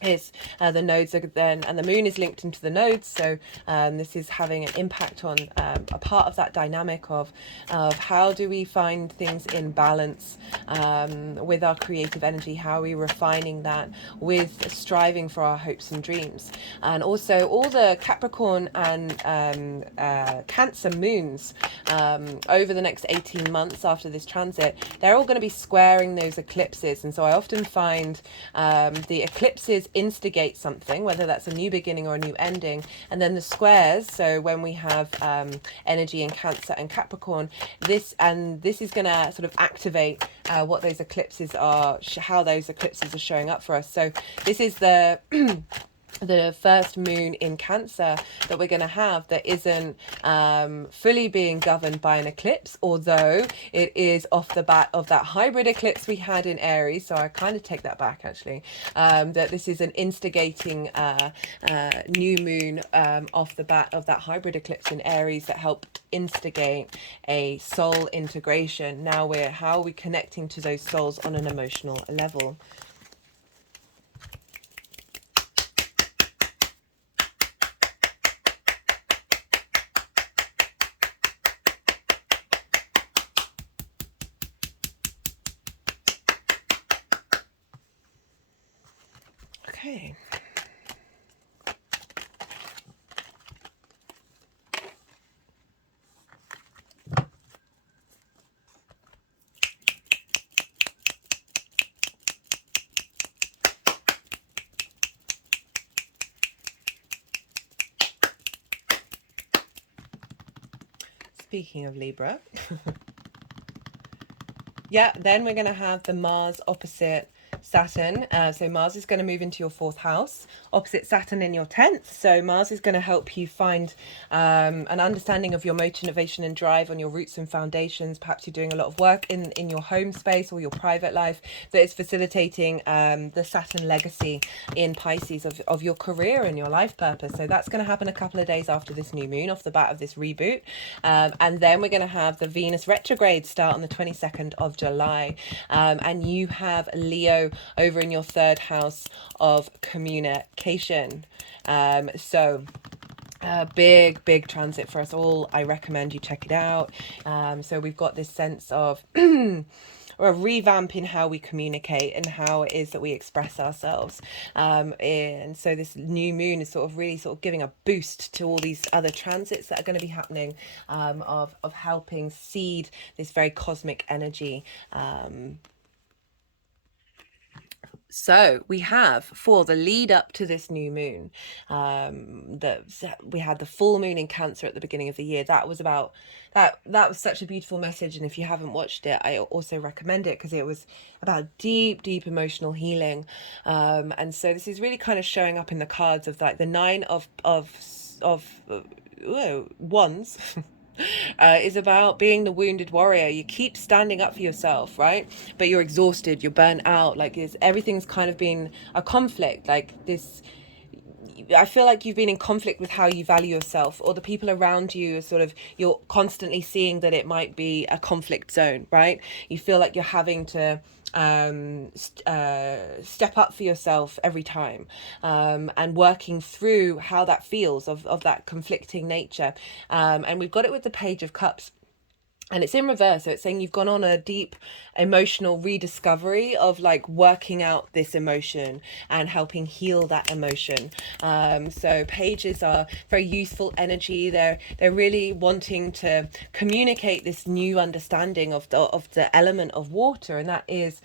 Is the nodes are then, and the moon is linked into the nodes, so this is having an impact on a part of that dynamic of how do we find things in balance with our creative energy, how are we refining that with striving for our hopes and dreams. And also all the Capricorn and Cancer moons over the next 18 months after this transit, they're all going to be squaring those eclipses. And so I often find the eclipses instigate something, whether that's a new beginning or a new ending, and then the squares, so when we have energy in Cancer and Capricorn, this is going to sort of activate what those eclipses are, how those eclipses are showing up for us. So this is the the first moon in Cancer that we're going to have that isn't fully being governed by an eclipse, although it is off the bat of that hybrid eclipse we had in Aries. So I kind of take that back, actually, that this is an instigating new moon off the bat of that hybrid eclipse in Aries that helped instigate a soul integration. Now how are we connecting to those souls on an emotional level? Okay. Speaking of Libra, yeah, then we're going to have the Mars opposite Saturn. So Mars is going to move into your 4th house, opposite Saturn in your 10th. So Mars is going to help you find an understanding of your motivation and drive on your roots and foundations. Perhaps you're doing a lot of work in your home space or your private life that is facilitating the Saturn legacy in Pisces of your career and your life purpose. So that's going to happen a couple of days after this new moon, off the bat of this reboot. And then we're going to have the Venus retrograde start on the 22nd of July. And you have Leo over in your 3rd house of communication. So big transit for us all. I recommend you check it out. So we've got this sense of or a revamp in how we communicate and how it is that we express ourselves. And so this new moon is sort of really sort of giving a boost to all these other transits that are going to be happening, of helping seed this very cosmic energy. So we have, for the lead up to this new moon, we had the full moon in Cancer at the beginning of the year. That was about that was such a beautiful message, and if you haven't watched it, I also recommend it because it was about deep emotional healing. And so this is really kind of showing up in the cards of like the 9 of wands. Is about being the wounded warrior. You keep standing up for yourself, right? But you're exhausted, you're burnt out, like everything's kind of been a conflict, like this. I feel like you've been in conflict with how you value yourself, or the people around you are sort of, you're constantly seeing that it might be a conflict zone, right? You feel like you're having to step up for yourself every time, and working through how that feels of that conflicting nature. And we've got it with the Page of Cups. And it's in reverse. So it's saying you've gone on a deep emotional rediscovery of like working out this emotion and helping heal that emotion. So pages are very youthful energy. They're really wanting to communicate this new understanding of the element of water, and that is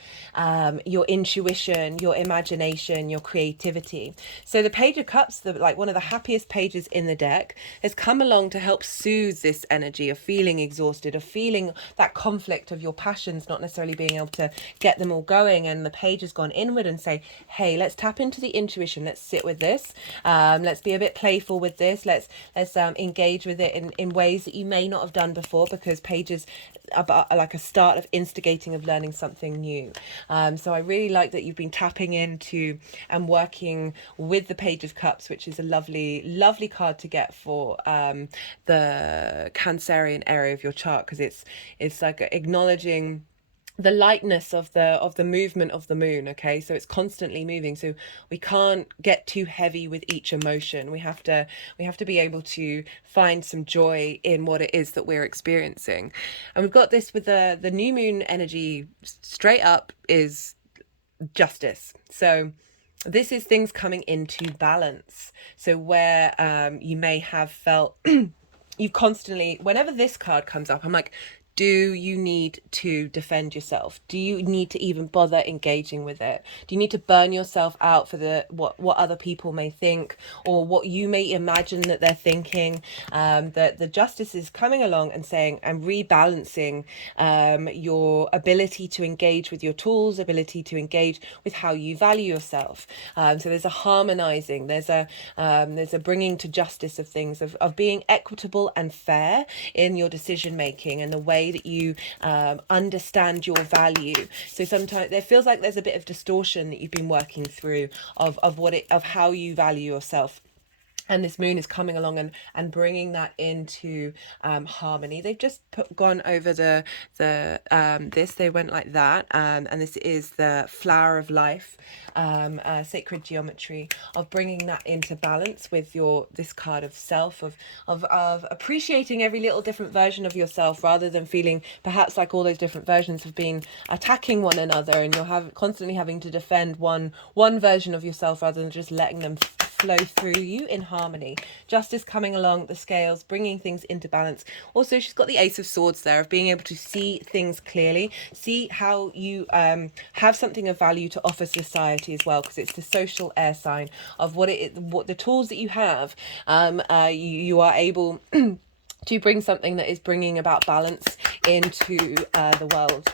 your intuition, your imagination, your creativity. So the Page of Cups, like one of the happiest pages in the deck, has come along to help soothe this energy of feeling exhausted, of feeling that conflict of your passions not necessarily being able to get them all going. And the page has gone inward and say, hey, let's tap into the intuition, let's sit with this, let's be a bit playful with this, let's engage with it in ways that you may not have done before, because pages are like a start of instigating, of learning something new. So I really like that you've been tapping into and working with the Page of Cups, which is a lovely card to get for the Cancerian area of your chart, because it's like acknowledging the lightness of the movement of the moon. Okay, so it's constantly moving, so we can't get too heavy with each emotion. We have to be able to find some joy in what it is that we're experiencing. And we've got this with the new moon energy. Straight up is justice. So this is things coming into balance. So where you may have felt you constantly, whenever this card comes up, I'm like, do you need to defend yourself? Do you need to even bother engaging with it? Do you need to burn yourself out for the what other people may think, or what you may imagine that they're thinking? That the justice is coming along and saying, and rebalancing your ability to engage with your tools, ability to engage with how you value yourself. So there's a harmonizing, there's a bringing to justice of things, of being equitable and fair in your decision making and the way that you understand your value. So sometimes there feels like there's a bit of distortion that you've been working through of how you value yourself. And this moon is coming along and bringing that into harmony. They've just gone over this. They went like that, and this is the flower of life, sacred geometry, of bringing that into balance with this card of self, of appreciating every little different version of yourself, rather than feeling perhaps like all those different versions have been attacking one another, and you're constantly having to defend one version of yourself rather than just letting them flow through you in harmony. Justice coming along the scales, bringing things into balance. Also, she's got the Ace of Swords there, of being able to see things clearly, see how you have something of value to offer society as well, because it's the social air sign of what the tools that you have. You are able to bring something that is bringing about balance into the world,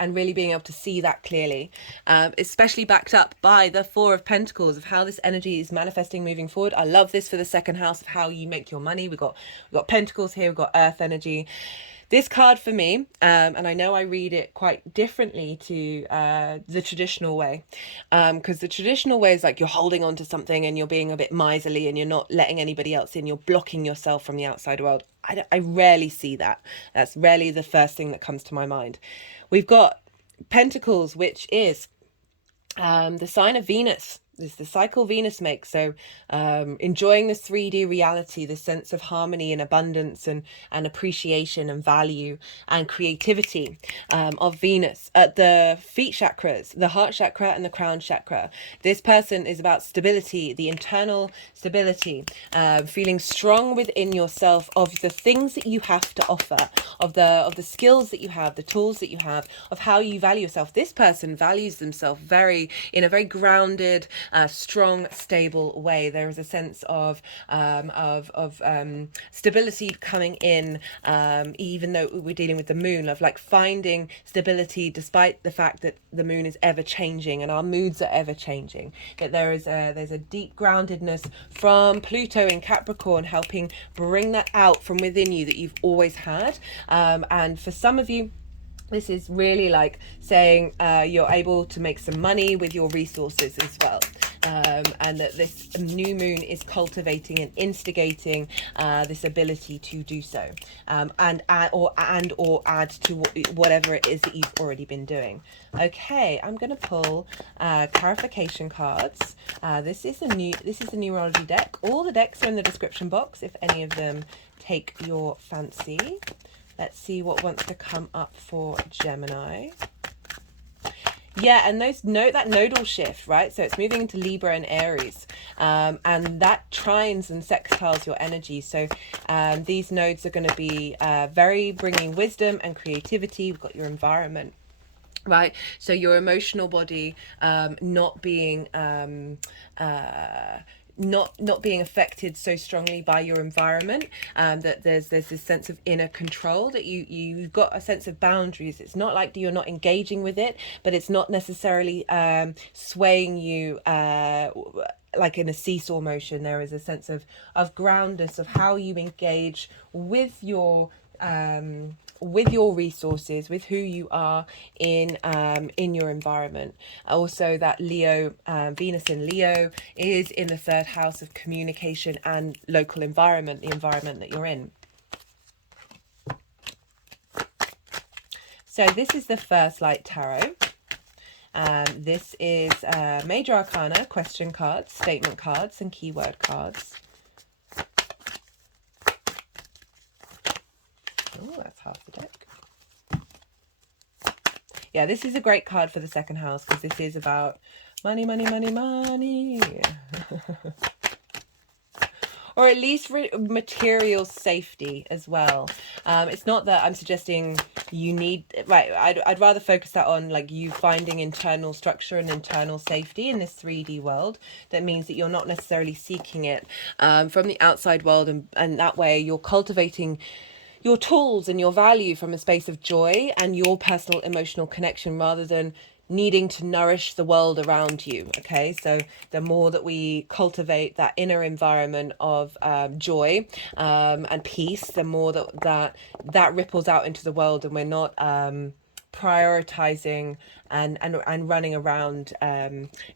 and really being able to see that clearly, especially backed up by the Four of Pentacles, of how this energy is manifesting moving forward. I love this for the second house of how you make your money. We've got Pentacles here, we've got Earth energy. This card for me, and I know I read it quite differently to the traditional way, because the traditional way is like you're holding on to something and you're being a bit miserly and you're not letting anybody else in, you're blocking yourself from the outside world. I rarely see that. That's rarely the first thing that comes to my mind. We've got Pentacles, which is the sign of Venus. This is the cycle Venus makes. So enjoying this 3D reality, this sense of harmony and abundance and appreciation and value and creativity of Venus. At the feet chakras, the heart chakra and the crown chakra, this person is about stability, the internal stability, feeling strong within yourself, of the things that you have to offer, of the skills that you have, the tools that you have, of how you value yourself. This person values themselves in a very grounded, strong, stable way. There is a sense of stability coming in, even though we're dealing with the moon, of like finding stability despite the fact that the moon is ever changing and our moods are ever changing. That there's a deep groundedness from Pluto in Capricorn, helping bring that out from within you that you've always had. And for some of you, this is really like saying you're able to make some money with your resources as well. And that this new moon is cultivating and instigating this ability to do so, and or add to whatever it is that you've already been doing. Okay, I'm going to pull clarification cards. This is a numerology deck. All the decks are in the description box if any of them take your fancy. Let's see what wants to come up for Gemini. Yeah, and note that nodal shift, right? So it's moving into Libra and Aries, and that trines and sextiles your energy. So these nodes are going to be very bringing wisdom and creativity. We've got your environment, right? So your emotional body not being not being affected so strongly by your environment, that there's this sense of inner control, that you've got a sense of boundaries. It's not like you're not engaging with it, but it's not necessarily swaying you like in a seesaw motion. There is a sense of groundness, of how you engage with your resources, with who you are in your environment. Also, that Leo, Venus in Leo is in the third house of communication and local environment, the environment that you're in. So this is the First Light Tarot. This is Major Arcana, question cards, statement cards, and keyword cards. Oh, that's half the deck. Yeah, this is a great card for the second house because this is about money, money, money, money. Or at least material safety as well. It's not that I'm suggesting you need, right, I'd rather focus that on like you finding internal structure and internal safety in this 3D world. That means that you're not necessarily seeking it from the outside world, and that way you're cultivating your tools and your value from a space of joy and your personal emotional connection rather than needing to nourish the world around you. Okay, so the more that we cultivate that inner environment of joy and peace, the more that ripples out into the world, and we're not prioritizing and running around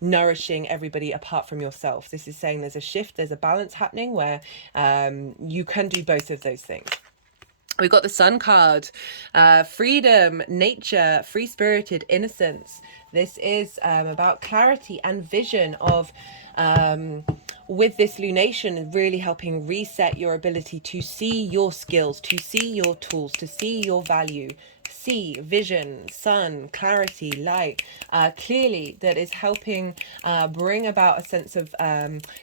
nourishing everybody apart from yourself. This is saying there's a shift, there's a balance happening where you can do both of those things. We've got the Sun card, freedom, nature, free-spirited, innocence. This is about clarity and vision of, with this lunation, really helping reset your ability to see your skills, to see your tools, to see your value. See, vision, sun, clarity, light, clearly, that is helping bring about a sense of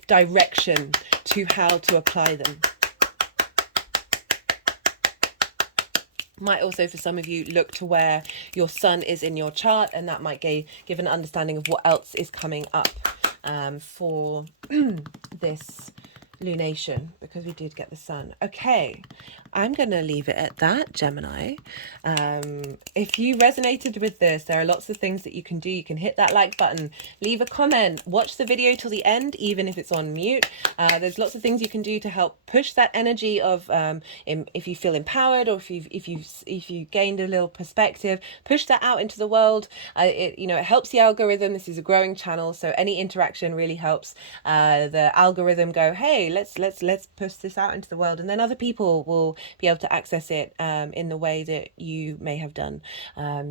direction to how to apply them. Might also, for some of you, look to where your sun is in your chart, and that might give an understanding of what else is coming up for this lunation, because we did get the sun. Okay, I'm going to leave it at that, Gemini. If you resonated with this, there are lots of things that you can do. You can hit that like button, leave a comment, watch the video till the end, even if it's on mute. There's lots of things you can do to help push that energy of if you feel empowered, or if you gained a little perspective, push that out into the world. It helps the algorithm. This is a growing channel, so any interaction really helps the algorithm go, hey, let's push this out into the world, and then other people will be able to access it in the way that you may have done.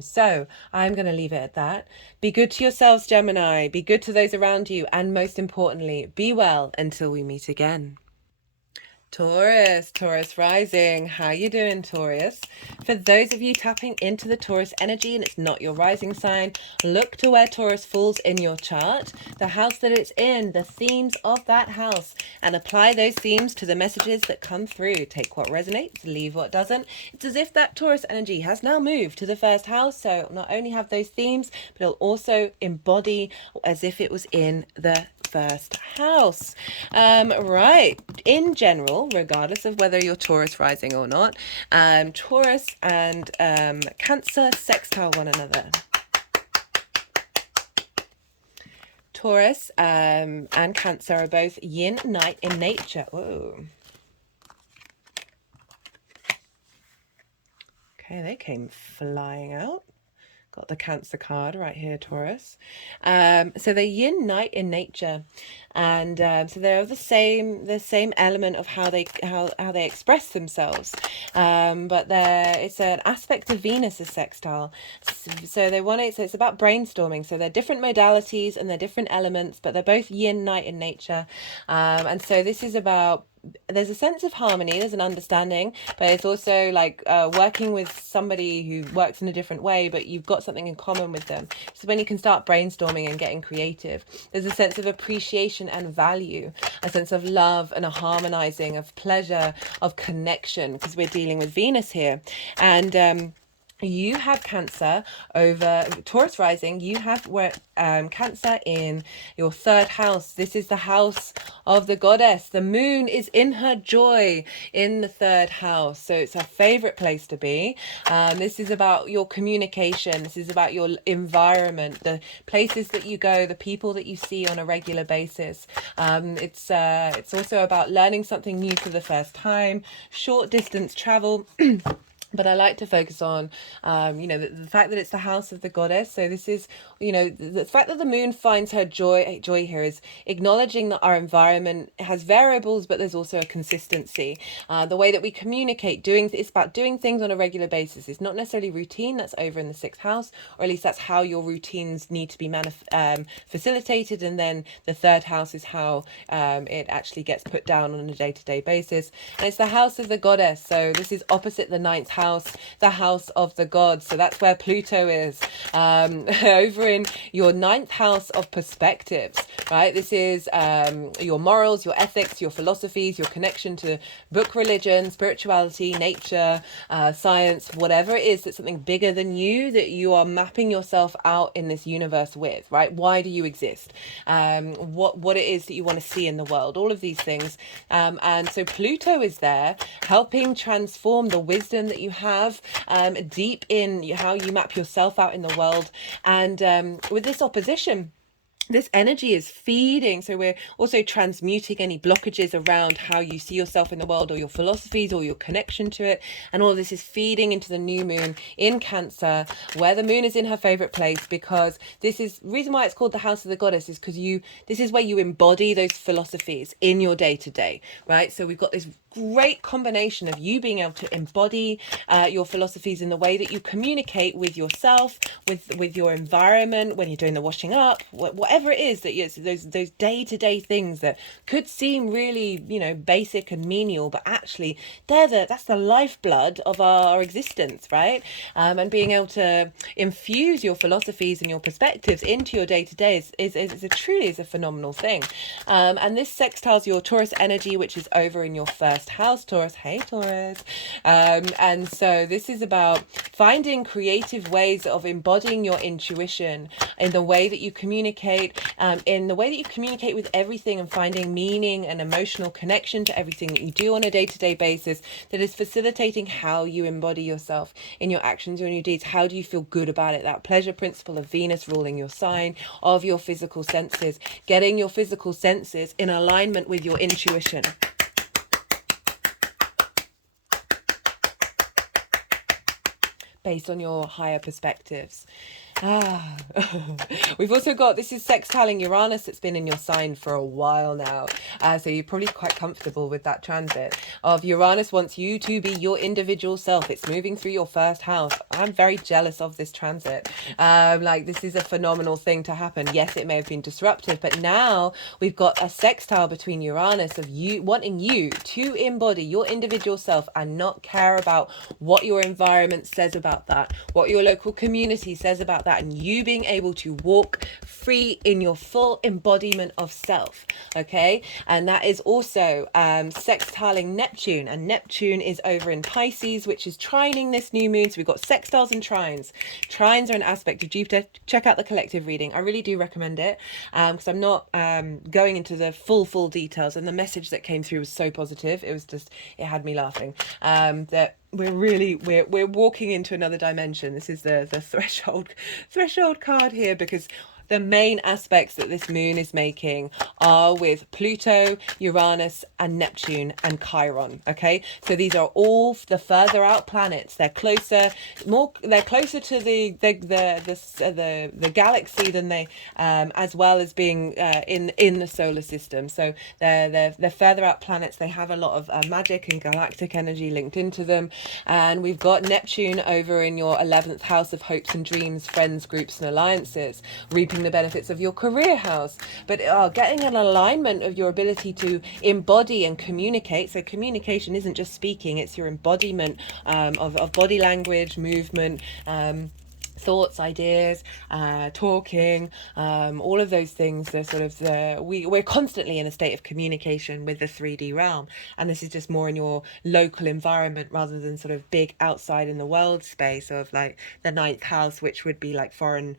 So I'm going to leave it at that. Be good to yourselves, Gemini. Be good to those around you, and most importantly, be well until we meet again. Taurus rising. How you doing, Taurus? For those of you tapping into the Taurus energy and it's not your rising sign, look to where Taurus falls in your chart, the house that it's in, the themes of that house, and apply those themes to the messages that come through. Take what resonates, leave what doesn't. It's as if that Taurus energy has now moved to the first house, so it'll not only have those themes, but it'll also embody as if it was in the first house. Right, in general, regardless of whether you're Taurus rising or not, Taurus and Cancer sextile one another. Taurus and Cancer are both yin night in nature. Whoa. Okay, they came flying out. Got the Cancer card right here, Taurus. So they're yin night in nature, and so they're the same element of how they express themselves. But it's an aspect of Venus is sextile. So they want it. So it's about brainstorming. So they're different modalities and they're different elements, but they're both yin night in nature. And so this is about, there's a sense of harmony, there's an understanding, but it's also like working with somebody who works in a different way, but you've got something in common with them. So when you can start brainstorming and getting creative, there's a sense of appreciation and value, a sense of love and a harmonizing, of pleasure, of connection, because we're dealing with Venus here. And you have Cancer over Taurus rising. You have Cancer in your third house. This is the house of the goddess. The moon is in her joy in the third house. So it's her favorite place to be. This is about your communication. This is about your environment, the places that you go, the people that you see on a regular basis. It's also about learning something new for the first time, short distance travel. But I like to focus on, the fact that it's the house of the goddess. So this is, the fact that the moon finds her joy here is acknowledging that our environment has variables, but there's also a consistency. The way that we communicate, it's about doing things on a regular basis. It's not necessarily routine. That's over in the sixth house, or at least that's how your routines need to be facilitated. And then the third house is how it actually gets put down on a day-to-day basis. And it's the house of the goddess. So this is opposite the ninth house, the house of the gods. So that's where Pluto is, over in your ninth house of perspectives, right? This is your morals, your ethics, your philosophies, your connection to book, religion, spirituality, nature, science, whatever it is that's something bigger than you, that you are mapping yourself out in this universe with, right? Why do you exist? What it is that you want to see in the world, all of these things. And so Pluto is there helping transform the wisdom that you have deep in how you map yourself out in the world. And with this opposition, this energy is feeding, so we're also transmuting any blockages around how you see yourself in the world, or your philosophies, or your connection to it. And all of this is feeding into the new moon in Cancer, where the moon is in her favorite place, because this is reason why it's called the house of the goddess, is because this is where you embody those philosophies in your day-to-day, right? So we've got this great combination of you being able to embody your philosophies in the way that you communicate with yourself, with your environment, when you're doing the washing up, whatever it is that those day-to-day things that could seem really basic and menial, but actually that's the lifeblood of our existence, right? And being able to infuse your philosophies and your perspectives into your day-to-day is truly a phenomenal thing. And this sextiles your Taurus energy, which is over in your first house, Taurus. Hey, Taurus. And so this is about finding creative ways of embodying your intuition in the way that you communicate, with everything, and finding meaning and emotional connection to everything that you do on a day-to-day basis, that is facilitating how you embody yourself in your actions or in your deeds. How do you feel good about it? That pleasure principle of Venus ruling your sign, of your physical senses, getting your physical senses in alignment with your intuition. Based on your higher perspectives. We've also got, this is sextiling Uranus, that's been in your sign for a while now. So you're probably quite comfortable with that transit of Uranus. Wants you to be your individual self. It's moving through your first house. I'm very jealous of this transit. This is a phenomenal thing to happen. Yes, it may have been disruptive, but now we've got a sextile between Uranus of you wanting you to embody your individual self and not care about what your environment says about that, what your local community says about that, and you being able to walk free in your full embodiment of self. Okay, and that is also sextiling Neptune, and Neptune is over in Pisces, which is trining this new moon. So we've got sextiles and trines. Trines are an aspect of Jupiter. Check out the collective reading. I really do recommend it, because I'm not going into the full details, and the message that came through was so positive. It had me laughing. That we're walking into another dimension. This is the threshold card here, because the main aspects that this moon is making are with Pluto, Uranus, and Neptune, and Chiron. Okay, so these are all the further out planets. They're closer to the galaxy than they, as well as being in the solar system. So they're further out planets. They have a lot of magic and galactic energy linked into them. And we've got Neptune over in your 11th house of hopes and dreams, friends, groups, and alliances, reaping the benefits of your career house, but getting an alignment of your ability to embody and communicate. So communication isn't just speaking, it's your embodiment of body language, movement, thoughts, ideas, talking, all of those things. Are sort of we're constantly in a state of communication with the 3D realm, and this is just more in your local environment rather than sort of big outside in the world space of like the ninth house, which would be like foreign,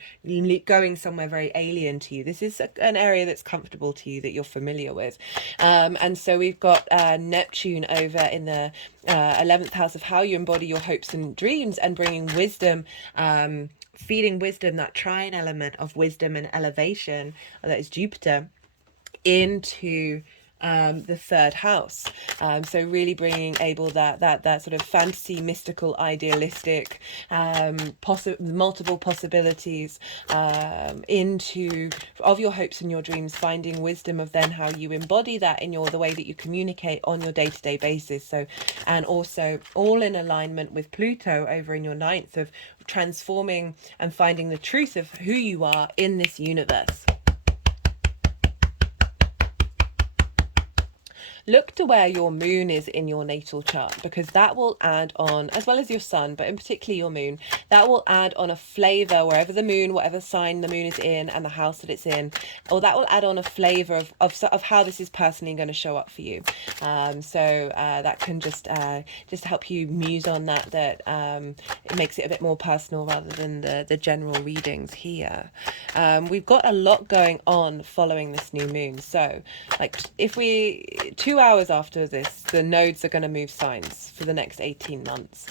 going somewhere very alien to you. This is an area that's comfortable to you, that you're familiar with, and so we've got Neptune over in the 11th house of how you embody your hopes and dreams, and bringing wisdom, feeding wisdom, that trine element of wisdom and elevation, that is Jupiter, into the third house. So really bringing able that sort of fantasy, mystical, idealistic, multiple possibilities into of your hopes and your dreams, finding wisdom of then how you embody that in the way that you communicate on your day-to-day basis. So, and also all in alignment with Pluto over in your ninth, of transforming and finding the truth of who you are in this universe. Look to where your moon is in your natal chart, because that will add on, as well as your sun, but in particular your moon, that will add on a flavor wherever the moon, whatever sign the moon is in and the house that it's in, or that will add on a flavor of how this is personally going to show up for you. So that can just help you muse on that it makes it a bit more personal rather than the general readings here. We've got a lot going on following this new moon. So like if we 2 hours after this, the nodes are going to move signs for the next 18 months.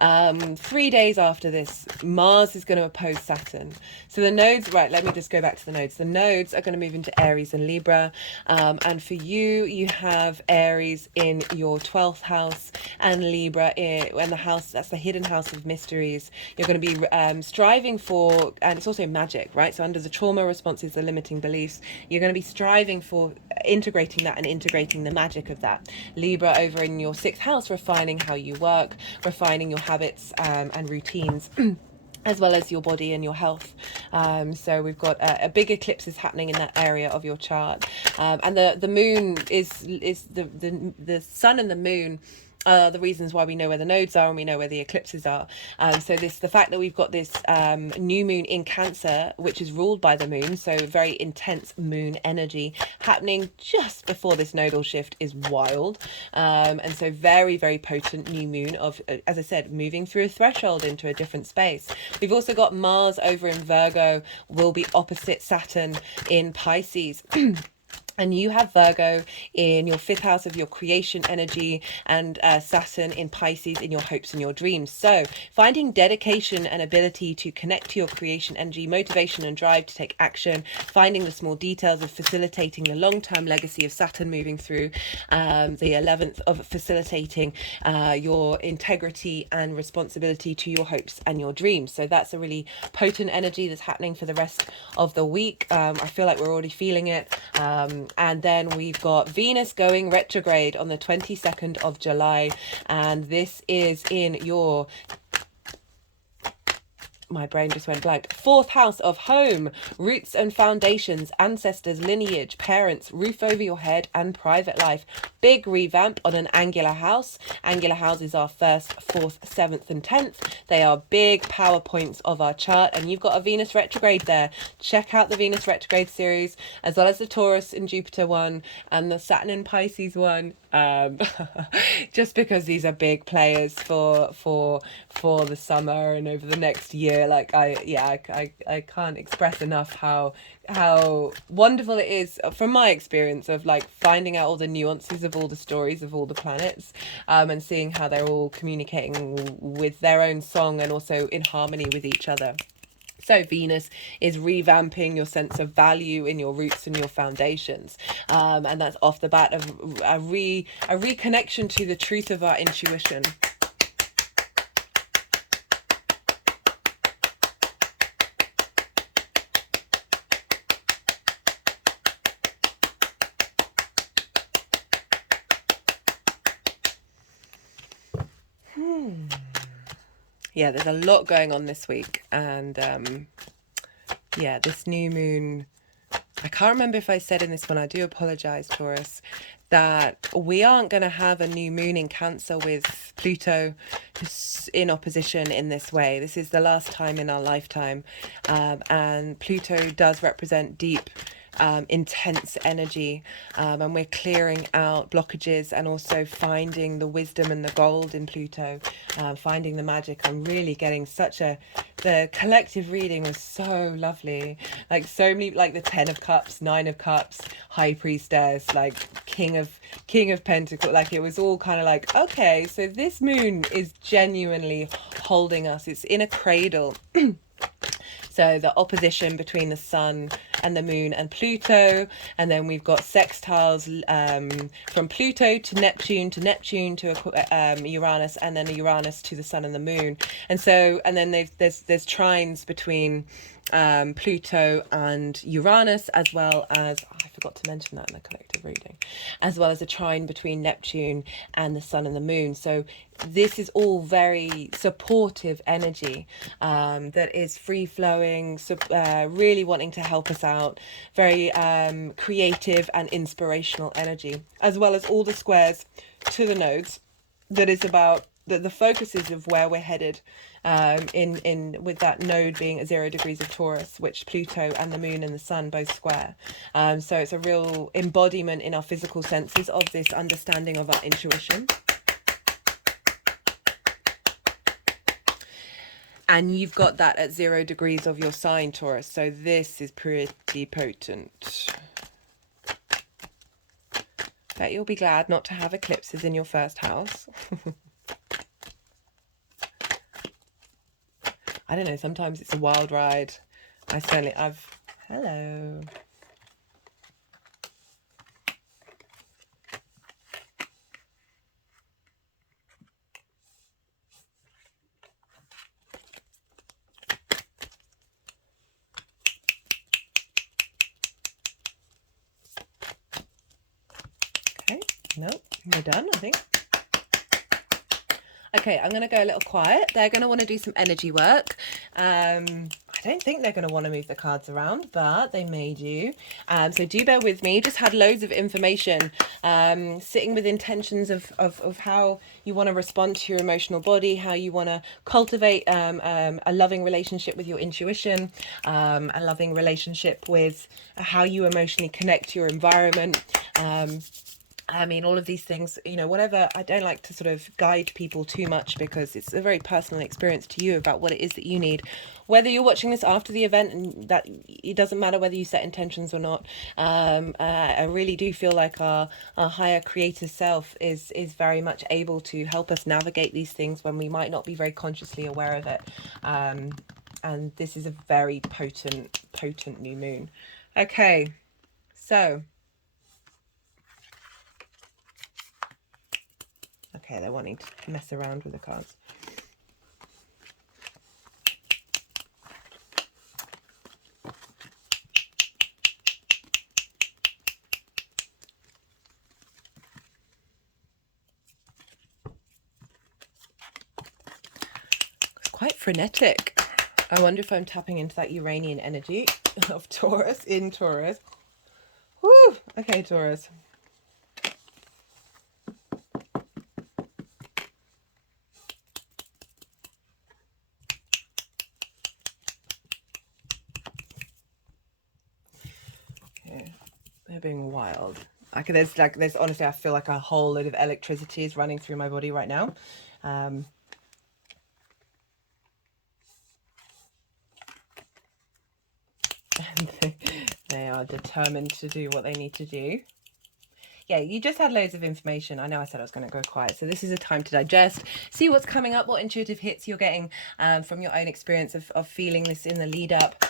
3 days after this, Mars is going to oppose Saturn. So the nodes, right, let me just go back to the nodes. The nodes are going to move into Aries and Libra. And for you, you have Aries in your 12th house and Libra in the house, that's the hidden house of mysteries. You're going to be striving for, and it's also magic, right? So under the trauma responses, the limiting beliefs, you're going to be striving for integrating that and integrating the magic of that. Libra over in your 6th house, refining how you work, refining your habits and routines, as well as your body and your health. So we've got a big eclipse is happening in that area of your chart, and the moon is the sun and the moon are the reasons why we know where the nodes are and we know where the eclipses are. So the fact that we've got this new moon in Cancer, which is ruled by the moon, so very intense moon energy happening just before this nodal shift, is wild. And so very, very potent new moon of, as I said, moving through a threshold into a different space. We've also got Mars over in Virgo, will be opposite Saturn in Pisces. And you have Virgo in your 5th house of your creation energy, and Saturn in Pisces in your hopes and your dreams. So finding dedication and ability to connect to your creation energy, motivation and drive to take action, finding the small details of facilitating the long-term legacy of Saturn moving through the 11th of facilitating your integrity and responsibility to your hopes and your dreams. So that's a really potent energy that's happening for the rest of the week. I feel like we're already feeling it. And then we've got Venus going retrograde on the 22nd of July. And this is in your... my brain just went blank. 4th house of home, roots and foundations, ancestors, lineage, parents, roof over your head, and private life. Big revamp on an angular house. Angular houses are 1st, 4th, 7th, and 10th. They are big power points of our chart, and you've got a Venus retrograde there. Check out the Venus retrograde series, as well as the Taurus and Jupiter one, and the Saturn and Pisces one. Just because these are big players for the summer and over the next year. Like I can't express enough how wonderful it is from my experience of like finding out all the nuances of all the stories of all the planets, and seeing how they're all communicating with their own song and also in harmony with each other. So Venus is revamping your sense of value in your roots and your foundations. And that's off the bat of a reconnection to the truth of our intuition. Yeah, there's a lot going on this week, and yeah, this new moon, I can't remember if I said in this one, I do apologize, Taurus, that we aren't going to have a new moon in Cancer with Pluto in opposition in this way. This is the last time in our lifetime, and Pluto does represent deep, intense energy, and we're clearing out blockages and also finding the wisdom and the gold in Pluto, finding the magic. I'm really getting the collective reading was so lovely, like so many, like the 10 of Cups, 9 of Cups, High Priestess, like King of Pentacles. Like it was all kind of like, okay, so this moon is genuinely holding us. It's in a cradle. So the opposition between the sun and the moon and Pluto. And then we've got sextiles from Pluto to Neptune to Uranus, and then Uranus to the sun and the moon. And so, and then there's trines between Pluto and Uranus, as well as, I forgot to mention that in the collective reading, as well as a trine between Neptune and the sun and the moon. So this is all very supportive energy that is free flowing, really wanting to help us out, very creative and inspirational energy, as well as all the squares to the nodes. That is about the focuses of where we're headed, in with that node being at 0 degrees of Taurus, which Pluto and the moon and the sun both square. So it's a real embodiment in our physical senses of this understanding of our intuition. And you've got that at 0 degrees of your sign, Taurus. So this is pretty potent. Bet you'll be glad not to have eclipses in your first house. I don't know, sometimes it's a wild ride. Hello. Okay, nope, we're done, I think. Okay, I'm going to go a little quiet. They're going to want to do some energy work. I don't think they're going to want to move the cards around, but they may do. So do bear with me. Just had loads of information, sitting with intentions of how you want to respond to your emotional body, how you want to cultivate a loving relationship with your intuition, a loving relationship with how you emotionally connect to your environment. I mean, all of these things, you know, whatever. I don't like to sort of guide people too much because it's a very personal experience to you about what it is that you need. Whether you're watching this after the event, and that it doesn't matter whether you set intentions or not. I really do feel like our higher creator self is very much able to help us navigate these things when we might not be very consciously aware of it. And this is a very potent new moon. Okay, so. Okay, they're wanting to mess around with the cards. It's quite frenetic. I wonder if I'm tapping into that Uranian energy of Taurus in Taurus. Woo! Okay, Taurus. They're being wild. There's honestly, I feel like a whole load of electricity is running through my body right now. They are determined to do what they need to do. Yeah, you just had loads of information. I know I said I was going to go quiet. So this is a time to digest, see what's coming up, what intuitive hits you're getting from your own experience of feeling this in the lead up.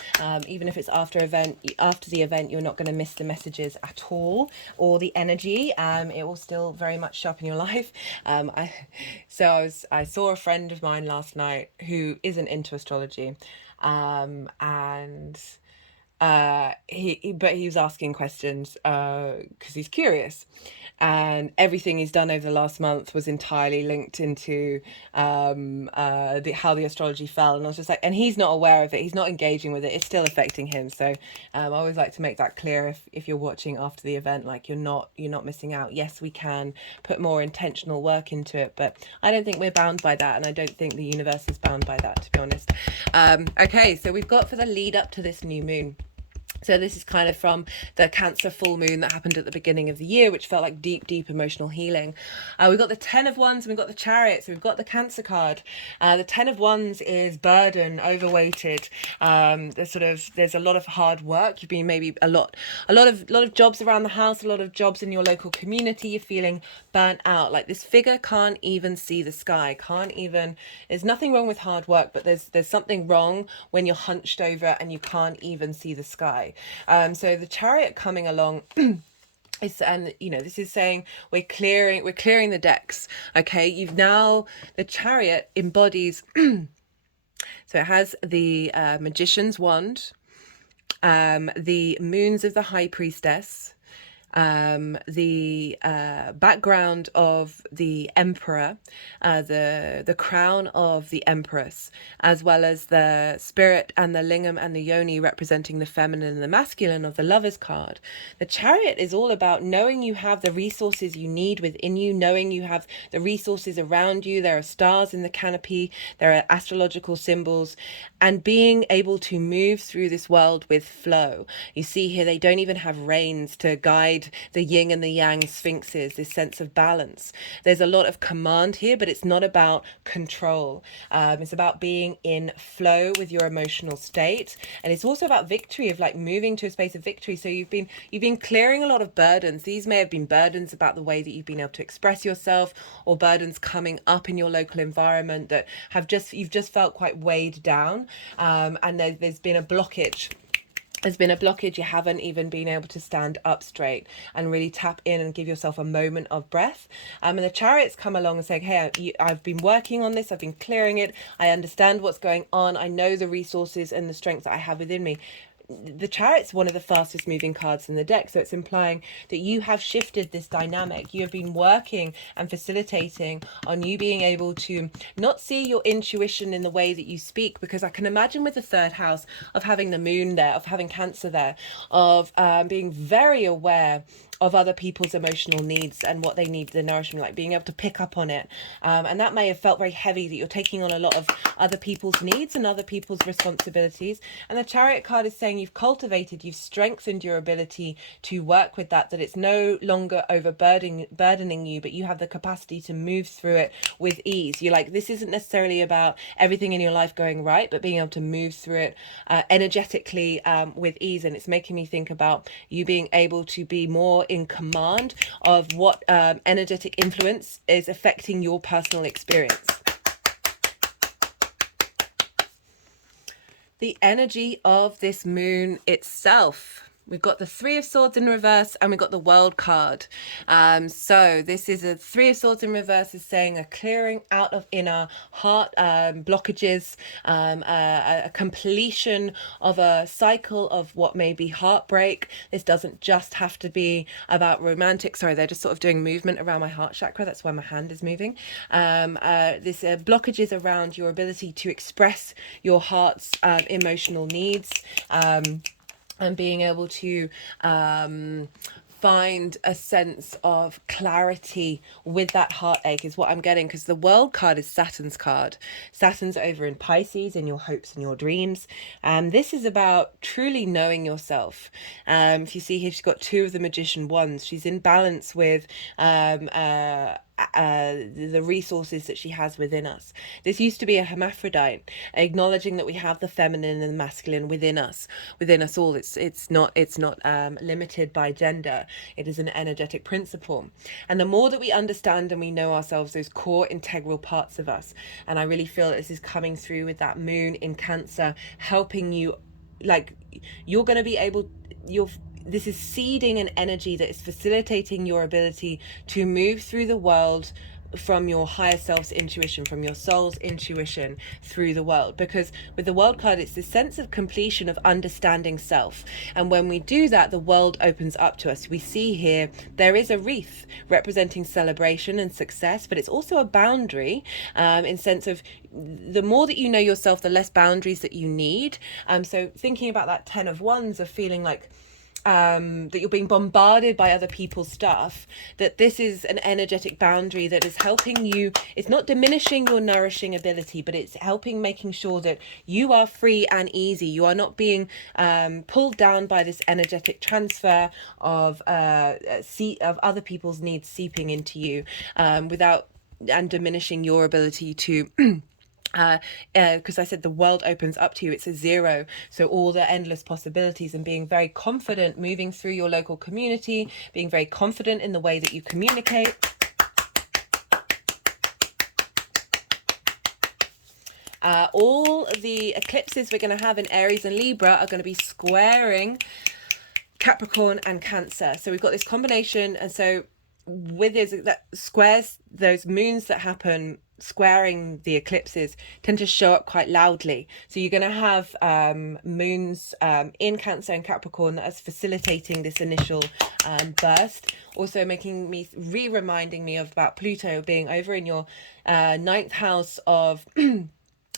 Even if it's after the event, you're not going to miss the messages at all, or the energy. It will still very much show up in your life. I saw a friend of mine last night who isn't into astrology, and he was asking questions because he's curious, and everything he's done over the last month was entirely linked into how the astrology fell. And I was just like, and he's not aware of it, he's not engaging with it, it's still affecting him. So I always like to make that clear if you're watching after the event, like you're not missing out. Yes, we can put more intentional work into it, but I don't think we're bound by that, and I don't think the universe is bound by that, to be honest. Okay, so we've got for the lead up to this new moon. So this is kind of from the Cancer full moon that happened at the beginning of the year, which felt like deep emotional healing. We've got the 10 of Wands and we've got the Chariot. So we've got the Cancer card. The 10 of Wands is burden, overweighted. There's a lot of hard work. You've been maybe a lot of jobs around the house, a lot of jobs in your local community. You're feeling burnt out. Like this figure can't even see the sky. There's nothing wrong with hard work, but there's something wrong when you're hunched over and you can't even see the sky. July. So the Chariot coming along and this is saying we're clearing the decks. Okay, you've now, the Chariot embodies so it has the Magician's wand, the moons of the High Priestess, the background of the Emperor, the crown of the Empress, as well as the Spirit and the Lingam and the Yoni representing the feminine and the masculine of the Lover's card. The Chariot is all about knowing you have the resources you need within you, knowing you have the resources around you. There are stars in the canopy, there are astrological symbols, and being able to move through this world with flow. You see here, they don't even have reins to guide the yin and the yang sphinxes, this sense of balance. There's a lot of command here, but it's not about control. It's about being in flow with your emotional state, and it's also about victory, of like moving to a space of victory. So you've been clearing a lot of burdens. These may have been burdens about the way that you've been able to express yourself, or burdens coming up in your local environment that you've just felt quite weighed down, and there's been a blockage. There's been a blockage. You haven't even been able to stand up straight and really tap in and give yourself a moment of breath. And the Chariot's come along and saying, hey, I've been working on this. I've been clearing it. I understand what's going on. I know the resources and the strengths that I have within me. The Chariot's one of the fastest moving cards in the deck, so it's implying that you have shifted this dynamic. You have been working and facilitating on you being able to not see your intuition in the way that you speak, because I can imagine with the third house of having the moon there, of having Cancer there, of being very aware of other people's emotional needs and what they need, the nourishment, like being able to pick up on it. And that may have felt very heavy, that you're taking on a lot of other people's needs and other people's responsibilities. And the Chariot card is saying you've strengthened your ability to work with that it's no longer burdening you, but you have the capacity to move through it with ease. You're like, this isn't necessarily about everything in your life going right, but being able to move through it energetically with ease. And it's making me think about you being able to be more in command of what energetic influence is affecting your personal experience. The energy of this moon itself. We've got the Three of Swords in reverse, and we've got the World card. So this is a Three of Swords in reverse, is saying a clearing out of inner heart blockages, a completion of a cycle of what may be heartbreak. This doesn't just have to be about romantic. Sorry, they're just sort of doing movement around my heart chakra. That's why my hand is moving. This blockages around your ability to express your heart's emotional needs. And being able to find a sense of clarity with that heartache is what I'm getting, because the World card is Saturn's card. Saturn's over in Pisces, in your hopes and your dreams. This is about truly knowing yourself. If you see here, she's got two of the Magician wands. She's in balance with the resources that she has within us. This used to be a hermaphrodite, acknowledging that we have the feminine and the masculine within us all. It's not limited by gender. It is an energetic principle. And the more that we understand and we know ourselves, those core integral parts of us, and I really feel this is coming through with that moon in Cancer, helping you, like, you're going to be able, this is seeding an energy that is facilitating your ability to move through the world from your higher self's intuition, from your soul's intuition through the world. Because with the World card, it's this sense of completion, of understanding self. And when we do that, the world opens up to us. We see here, there is a wreath representing celebration and success, but it's also a boundary in sense of the more that you know yourself, the less boundaries that you need. So thinking about that 10 of Wands, of feeling like that you're being bombarded by other people's stuff, that this is an energetic boundary that is helping you. It's not diminishing your nourishing ability, but it's helping, making sure that you are free and easy. You are not being pulled down by this energetic transfer of other people's needs seeping into you without and diminishing your ability to because I said the world opens up to you. It's a zero, so all the endless possibilities, and being very confident moving through your local community, being very confident in the way that you communicate. All the eclipses we're going to have in Aries and Libra are going to be squaring Capricorn and Cancer. So we've got this combination, and so with those that squares, those moons that happen squaring the eclipses tend to show up quite loudly. So you're going to have moons in Cancer and Capricorn that is facilitating this initial burst, also making me reminding me of about Pluto being over in your ninth house of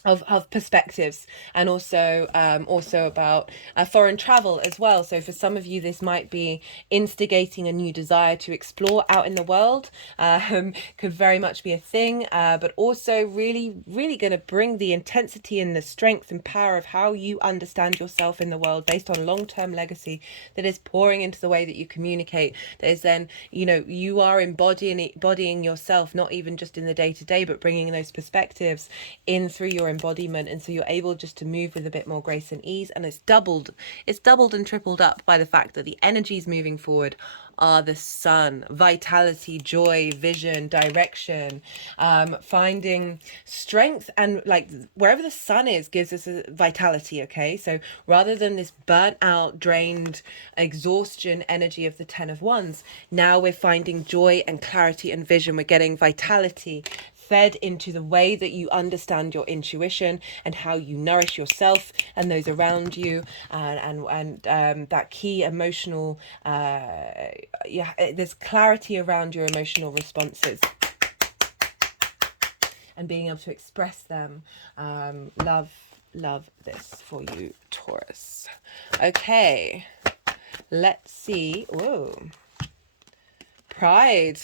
of perspectives, and also about foreign travel as well. So for some of you, this might be instigating a new desire to explore out in the world. Could very much be a thing, but also really going to bring the intensity and the strength and power of how you understand yourself in the world based on long-term legacy that is pouring into the way that you communicate. That is then, you know, you are embodying yourself, not even just in the day-to-day, but bringing those perspectives in through your embodiment, and so you're able just to move with a bit more grace and ease. And it's doubled and tripled up by the fact that the energies moving forward are the sun, vitality, joy, vision, direction, finding strength, and like wherever the sun is gives us a vitality. Okay, so rather than this burnt out, drained, exhaustion energy of the 10 of Wands, now we're finding joy and clarity and vision. We're getting vitality fed into the way that you understand your intuition and how you nourish yourself and those around you, and that key emotional there's clarity around your emotional responses and being able to express them. Love this for you, Taurus. Okay, let's see. Whoa, pride.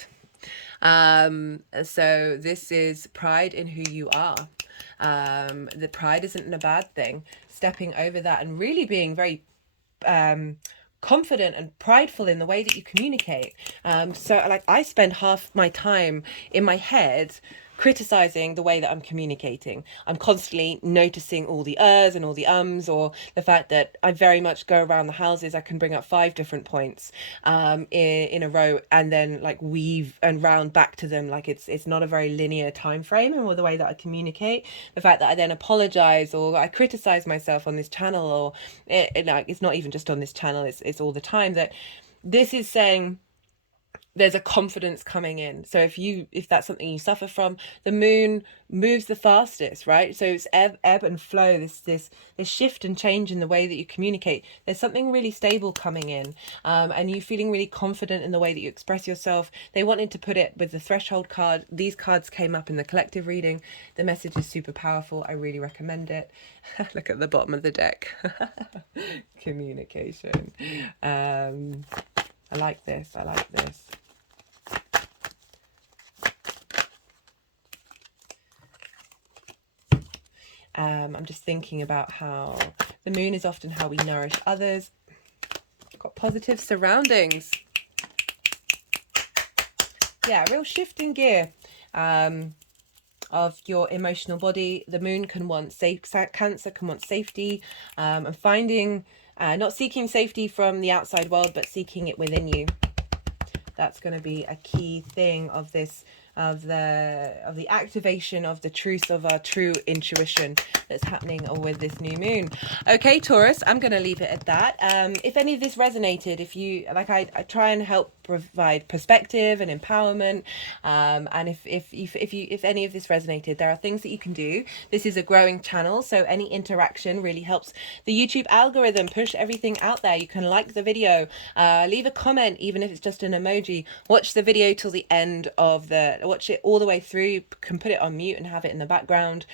So this is pride in who you are. The pride isn't a bad thing. Stepping over that and really being very confident and prideful in the way that you communicate. So like I spend half my time in my head criticizing the way that I'm communicating. I'm constantly noticing all the and all the or the fact that I very much go around the houses. I can bring up 5 different points in a row, and then like weave and round back to them. Like it's not a very linear time frame in the way that I communicate. The fact that I then apologize or I criticize myself on this channel, or it's not even just on this channel, it's all the time, that this is saying there's a confidence coming in. So if that's something you suffer from, the moon moves the fastest, right? So it's ebb and flow, this shift and change in the way that you communicate. There's something really stable coming in, and you feeling really confident in the way that you express yourself. They wanted to put it with the threshold card. These cards came up in the collective reading. The message is super powerful. I really recommend it. Look at the bottom of the deck. Communication. I like this. I'm just thinking about how the moon is often how we nourish others. Got positive surroundings. Yeah, real shift in gear of your emotional body. The moon can want Cancer can want safety, and finding, not seeking safety from the outside world, but seeking it within you. That's going to be a key thing of this, of the activation of the truth of our true intuition that's happening with this new moon. Okay, Taurus, I'm going to leave it at that. If any of this resonated, if you like, I try and help provide perspective and empowerment, and if any of this resonated, there are things that you can do. This is a growing channel, so any interaction really helps the YouTube algorithm push everything out there. You can like the video, leave a comment, even if it's just an emoji. Watch the video till the end of watch it all the way through. You can put it on mute and have it in the background,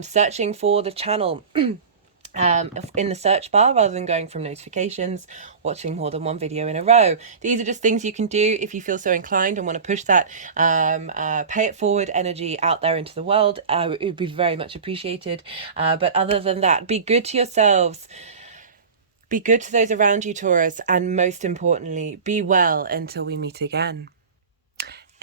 searching for the channel in the search bar rather than going from notifications, watching more than one video in a row. These are just things you can do if you feel so inclined and want to push that pay it forward energy out there into the world. It would be very much appreciated. But other than that, be good to yourselves, be good to those around you, Taurus, and most importantly, be well until we meet again.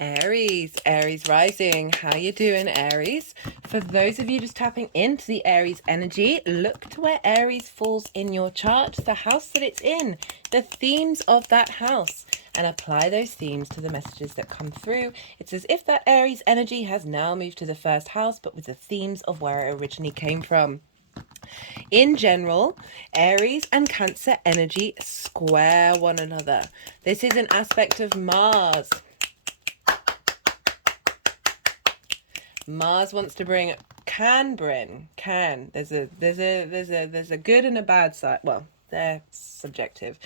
Aries rising, how you doing, Aries? For those of you just tapping into the Aries energy, look to where Aries falls in your chart, the house that it's in, the themes of that house. and apply those themes to the messages that come through. It's as if that Aries energy has now moved to the first house, but with the themes of where it originally came from. In general, Aries and Cancer energy square one another. This is an aspect of Mars. Mars wants to bring, there's a good and a bad side. Well, they're subjective.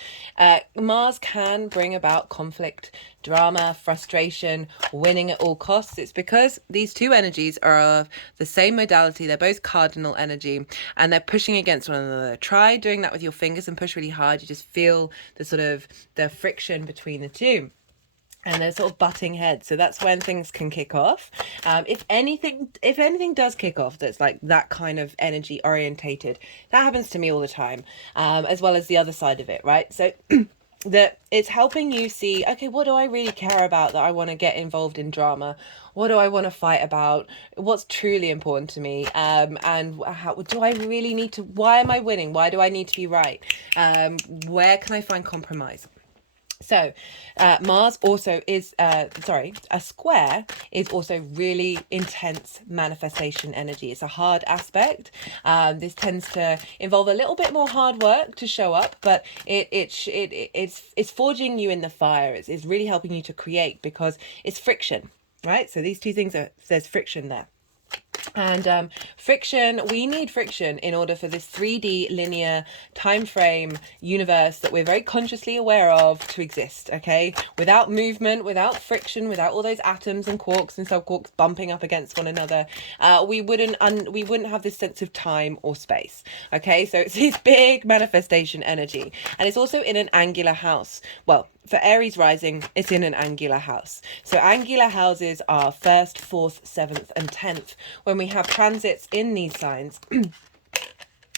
Mars can bring about conflict, drama, frustration, winning at all costs. It's because these two energies are of the same modality. They're both cardinal energy, and they're pushing against one another. Try doing that with your fingers and push really hard. You just feel the friction between the two. And they're sort of butting heads, so that's when things can kick off. If anything does kick off that's like that kind of energy orientated, that happens to me all the time, as well as the other side of it, right? So that it's helping you see, okay, what do I really care about that I want to get involved in drama? What do I want to fight about? What's truly important to me? And how do I really need to? Why am I winning? Why do I need to be right? Where can I find compromise? So Mars also is, a square is also really intense manifestation energy. It's a hard aspect. This tends to involve a little bit more hard work to show up, but it's forging you in the fire. It's really helping you to create because it's friction, right? So these two things there's friction there. And friction, we need friction in order for this 3D linear time frame universe that we're very consciously aware of to exist. Okay, without movement, without friction, without all those atoms and quarks and subquarks bumping up against one another, we wouldn't have this sense of time or space. Okay, so it's this big manifestation energy, and it's also in an angular house. Well, for Aries rising, it's in an angular house. So angular houses are 1st, 4th, 7th, and 10th. When we have transits in these signs,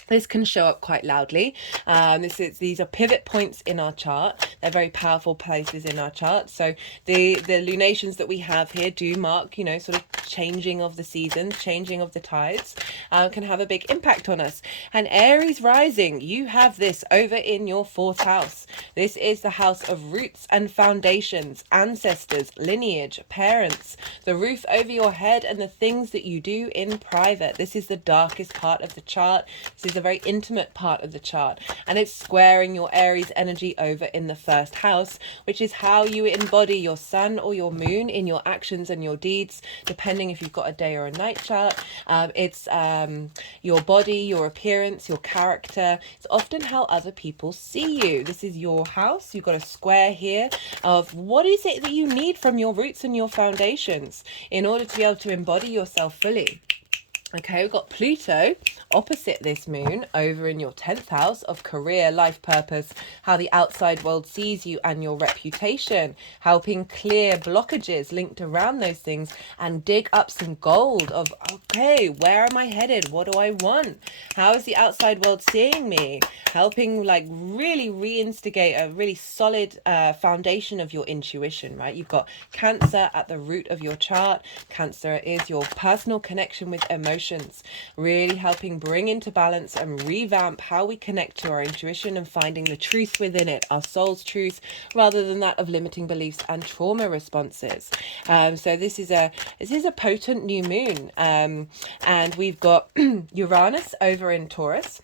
this can show up quite loudly. These are pivot points in our chart. They're very powerful places in our chart. So the lunations that we have here do mark, sort of changing of the seasons, changing of the tides, can have a big impact on us. And Aries rising, you have this over in your 4th house. This is the house of roots and foundations, ancestors, lineage, parents, the roof over your head, and the things that you do in private. This is the darkest part of the chart. This is a very intimate part of the chart, and it's squaring your Aries energy over in the 1st house, which is how you embody your sun or your moon in your actions and your deeds, depending if you've got a day or a night chart. It's your body, your appearance, your character. It's often how other people see you. This is your house. You've got a square here of what is it that you need from your roots and your foundations in order to be able to embody yourself fully. Okay, we've got Pluto opposite this moon over in your 10th house of career, life purpose, how the outside world sees you and your reputation, helping clear blockages linked around those things and dig up some gold of, okay, where am I headed? What do I want? How is the outside world seeing me? Helping really reinstigate a really solid foundation of your intuition, right? You've got Cancer at the root of your chart. Cancer is your personal connection with emotions, really helping bring into balance and revamp how we connect to our intuition and finding the truth within it, our soul's truth, rather than that of limiting beliefs and trauma responses. So this is a potent new moon, and we've got Uranus over in Taurus,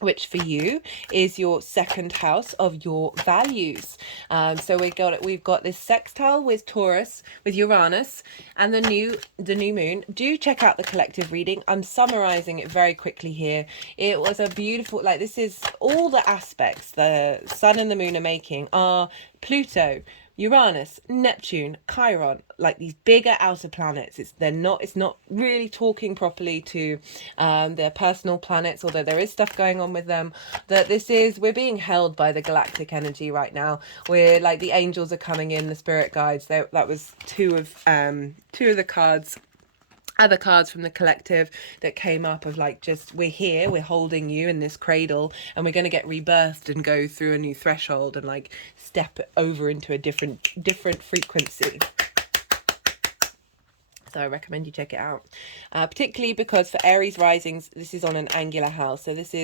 which for you is your 2nd house of your values. So we've got this sextile with Taurus, with Uranus, and the new moon. Do check out the collective reading. I'm summarizing it very quickly here. It was a beautiful, this is all the aspects the sun and the moon are making are Pluto, Uranus, Neptune, Chiron, these bigger outer planets. It's not really talking properly to their personal planets, although there is stuff going on with them. We're being held by the galactic energy right now. We're the angels are coming in, the spirit guides. That was two of the cards. Other cards from the collective that came up of we're here, we're holding you in this cradle, and we're going to get rebirthed and go through a new threshold and step over into a different frequency. So I recommend you check it out, particularly because for Aries risings, this is on an angular house. So this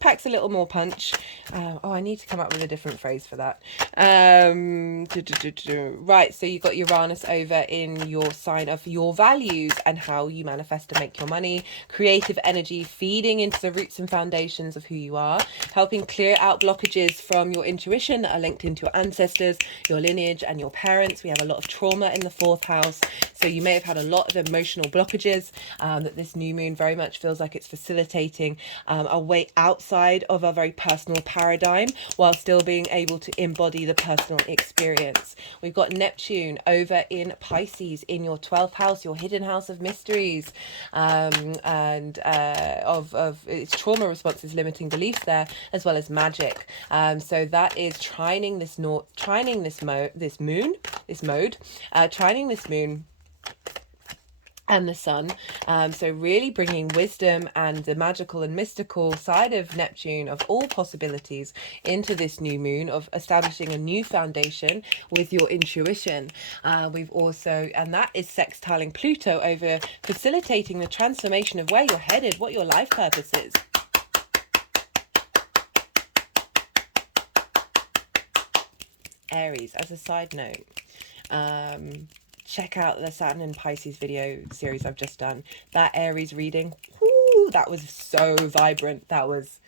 packs a little more punch. Oh, I need to come up with a different phrase for that. Right, so you've got Uranus over in your sign of your values and how you manifest and make your money. Creative energy feeding into the roots and foundations of who you are, helping clear out blockages from your intuition that are linked into your ancestors, your lineage, and your parents. We have a lot of trauma in the 4th house. So you may have had a lot of emotional blockages that this new moon very much feels like it's facilitating a way outside of a very personal paradigm while still being able to embody the personal experience. We've got Neptune over in Pisces in your 12th house, your hidden house of mysteries, and of its trauma responses, limiting beliefs there, as well as magic. So that is trining this moon and the sun. So really bringing wisdom and the magical and mystical side of Neptune, of all possibilities, into this new moon, of establishing a new foundation with your intuition. We've also, and that is sextiling Pluto over facilitating the transformation of where you're headed, what your life purpose is. Aries, as a side note, check out the Saturn and Pisces video series I've just done. That Aries reading, whoo, that was so vibrant. That was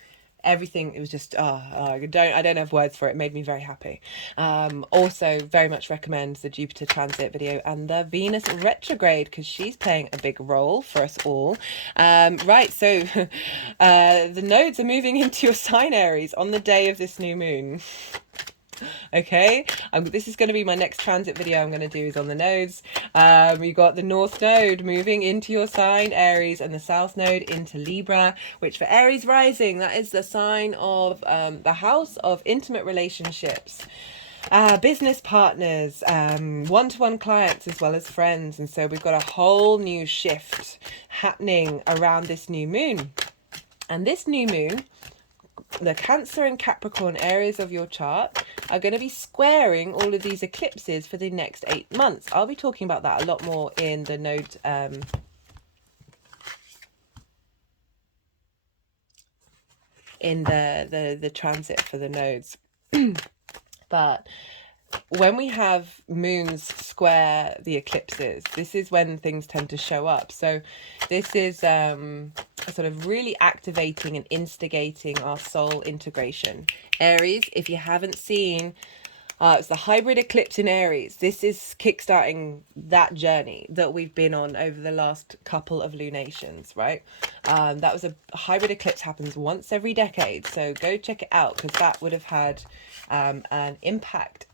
everything. It was just, I don't have words for it. It made me very happy. Also very much recommend the Jupiter transit video and the Venus retrograde, because she's playing a big role for us all. Right, so the nodes are moving into your sign, Aries, on the day of this new moon. Okay, this is going to be my next transit video I'm going to do, is on the nodes. You got the North Node moving into your sign, Aries, and the South Node into Libra, which for Aries rising, that is the sign of the house of intimate relationships, business partners, one-to-one clients, as well as friends. And so we've got a whole new shift happening around this new moon. And this new moon, the Cancer and Capricorn areas of your chart are going to be squaring all of these eclipses for the next 8 months. I'll be talking about that a lot more in the node, in the transit for the nodes. But when we have moons square the eclipses, this is when things tend to show up. So this is sort of really activating and instigating our soul integration. Aries, if you haven't seen, it's the hybrid eclipse in Aries. This is kickstarting that journey that we've been on over the last couple of lunations, right? That was a hybrid eclipse, happens once every decade. So go check it out, because that would have had an impact.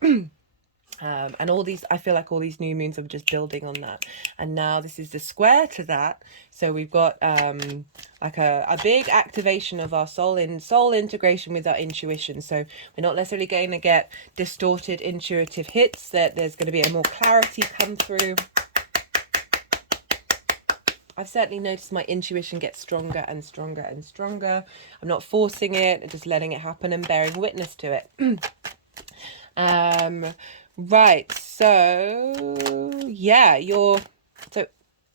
And all these, I feel like all these new moons are just building on that. And now this is the square to that. So we've got like a big activation of our soul integration with our intuition. So we're not necessarily going to get distorted intuitive hits, that there's going to be a more clarity come through. I've certainly noticed my intuition gets stronger and stronger and stronger. I'm not forcing it, I'm just letting it happen and bearing witness to it. Right, so yeah, so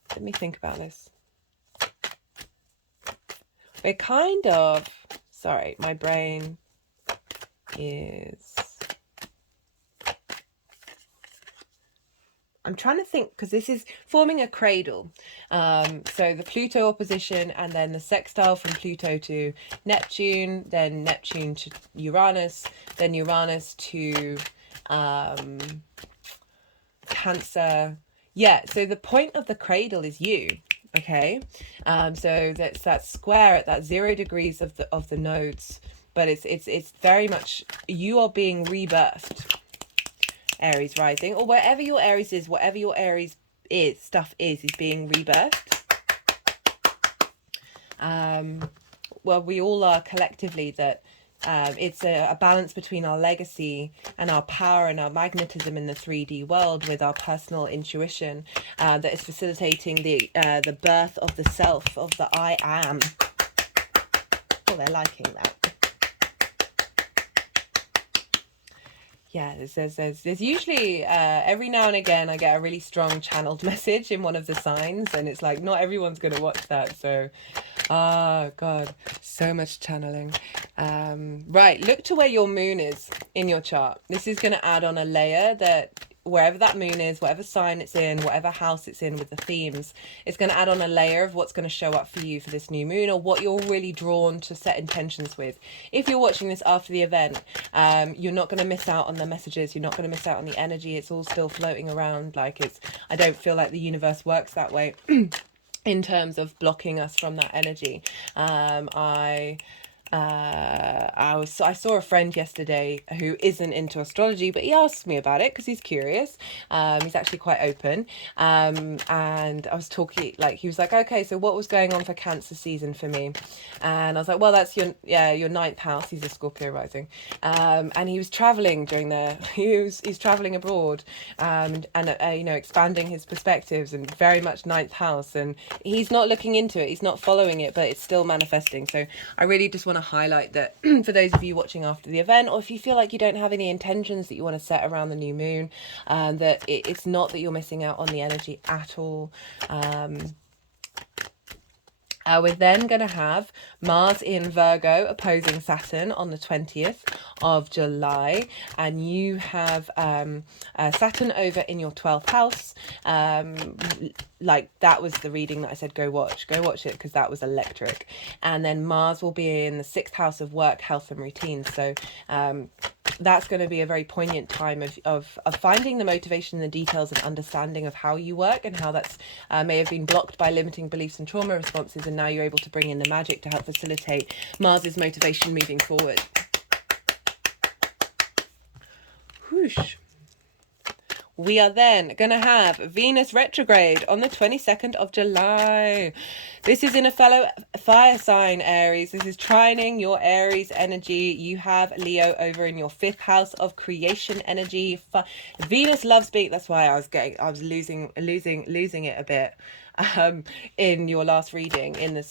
let me think about this. We're kind of, sorry, my brain is, I'm trying to think, because this is forming a cradle. So the Pluto opposition, and then the sextile from Pluto to Neptune, then Neptune to Uranus, then Uranus to Cancer. Yeah, so the point of the cradle is you. Okay, so that's that square at that 0 degrees of the nodes, but it's very much you are being rebirthed, Aries rising, or wherever your Aries is, whatever your Aries is being rebirthed. Well, we all are collectively that. It's a balance between our legacy and our power and our magnetism in the 3D world with our personal intuition that is facilitating the birth of the self, of the I am. Oh, they're liking that. yeah, there's usually every now and again I get a really strong channeled message in one of the signs, and it's like not everyone's gonna watch that. So God, so much channeling. Right, look to where your moon is in your chart. This is going to add on a layer that wherever that moon is, whatever sign it's in, whatever house it's in with the themes, it's going to add on a layer of what's going to show up for you for this new moon, or what you're really drawn to set intentions with. If you're watching this after the event, you're not going to miss out on the messages. You're not going to miss out on the energy. It's all still floating around. Like, I don't feel like the universe works that way in terms of blocking us from that energy. I saw a friend yesterday who isn't into astrology, but he asked me about it because he's curious. He's actually quite open. And I was talking, like, he was like, okay, so what was going on for Cancer season for me? And I was like, well, that's your ninth house. He's a Scorpio rising. And he was traveling during he's traveling abroad, and you know, expanding his perspectives, and very much ninth house. And he's not looking into it. He's not following it, but it's still manifesting. So I really just want to highlight that for those of you watching after the event, or if you feel like you don't have any intentions that you want to set around the new moon, that it's not that you're missing out on the energy at all. We're then going to have Mars in Virgo opposing Saturn on the 20th of July. And you have Saturn over in your 12th house. Like, that was the reading that I said, go watch it, because that was electric. And then Mars will be in the 6th house of work, health and routine. So that's going to be a very poignant time of finding the motivation and the details and understanding of how you work, and how that's may have been blocked by limiting beliefs and trauma responses, and now you're able to bring in the magic to help facilitate Mars's motivation moving forward. Whoosh. We are then going to have Venus retrograde on the 22nd of July. This is in a fellow fire sign, Aries. This is trining your Aries energy. You have Leo over in your 5th house of creation energy. Venus loves being, that's why I was losing it a bit. In your last reading in the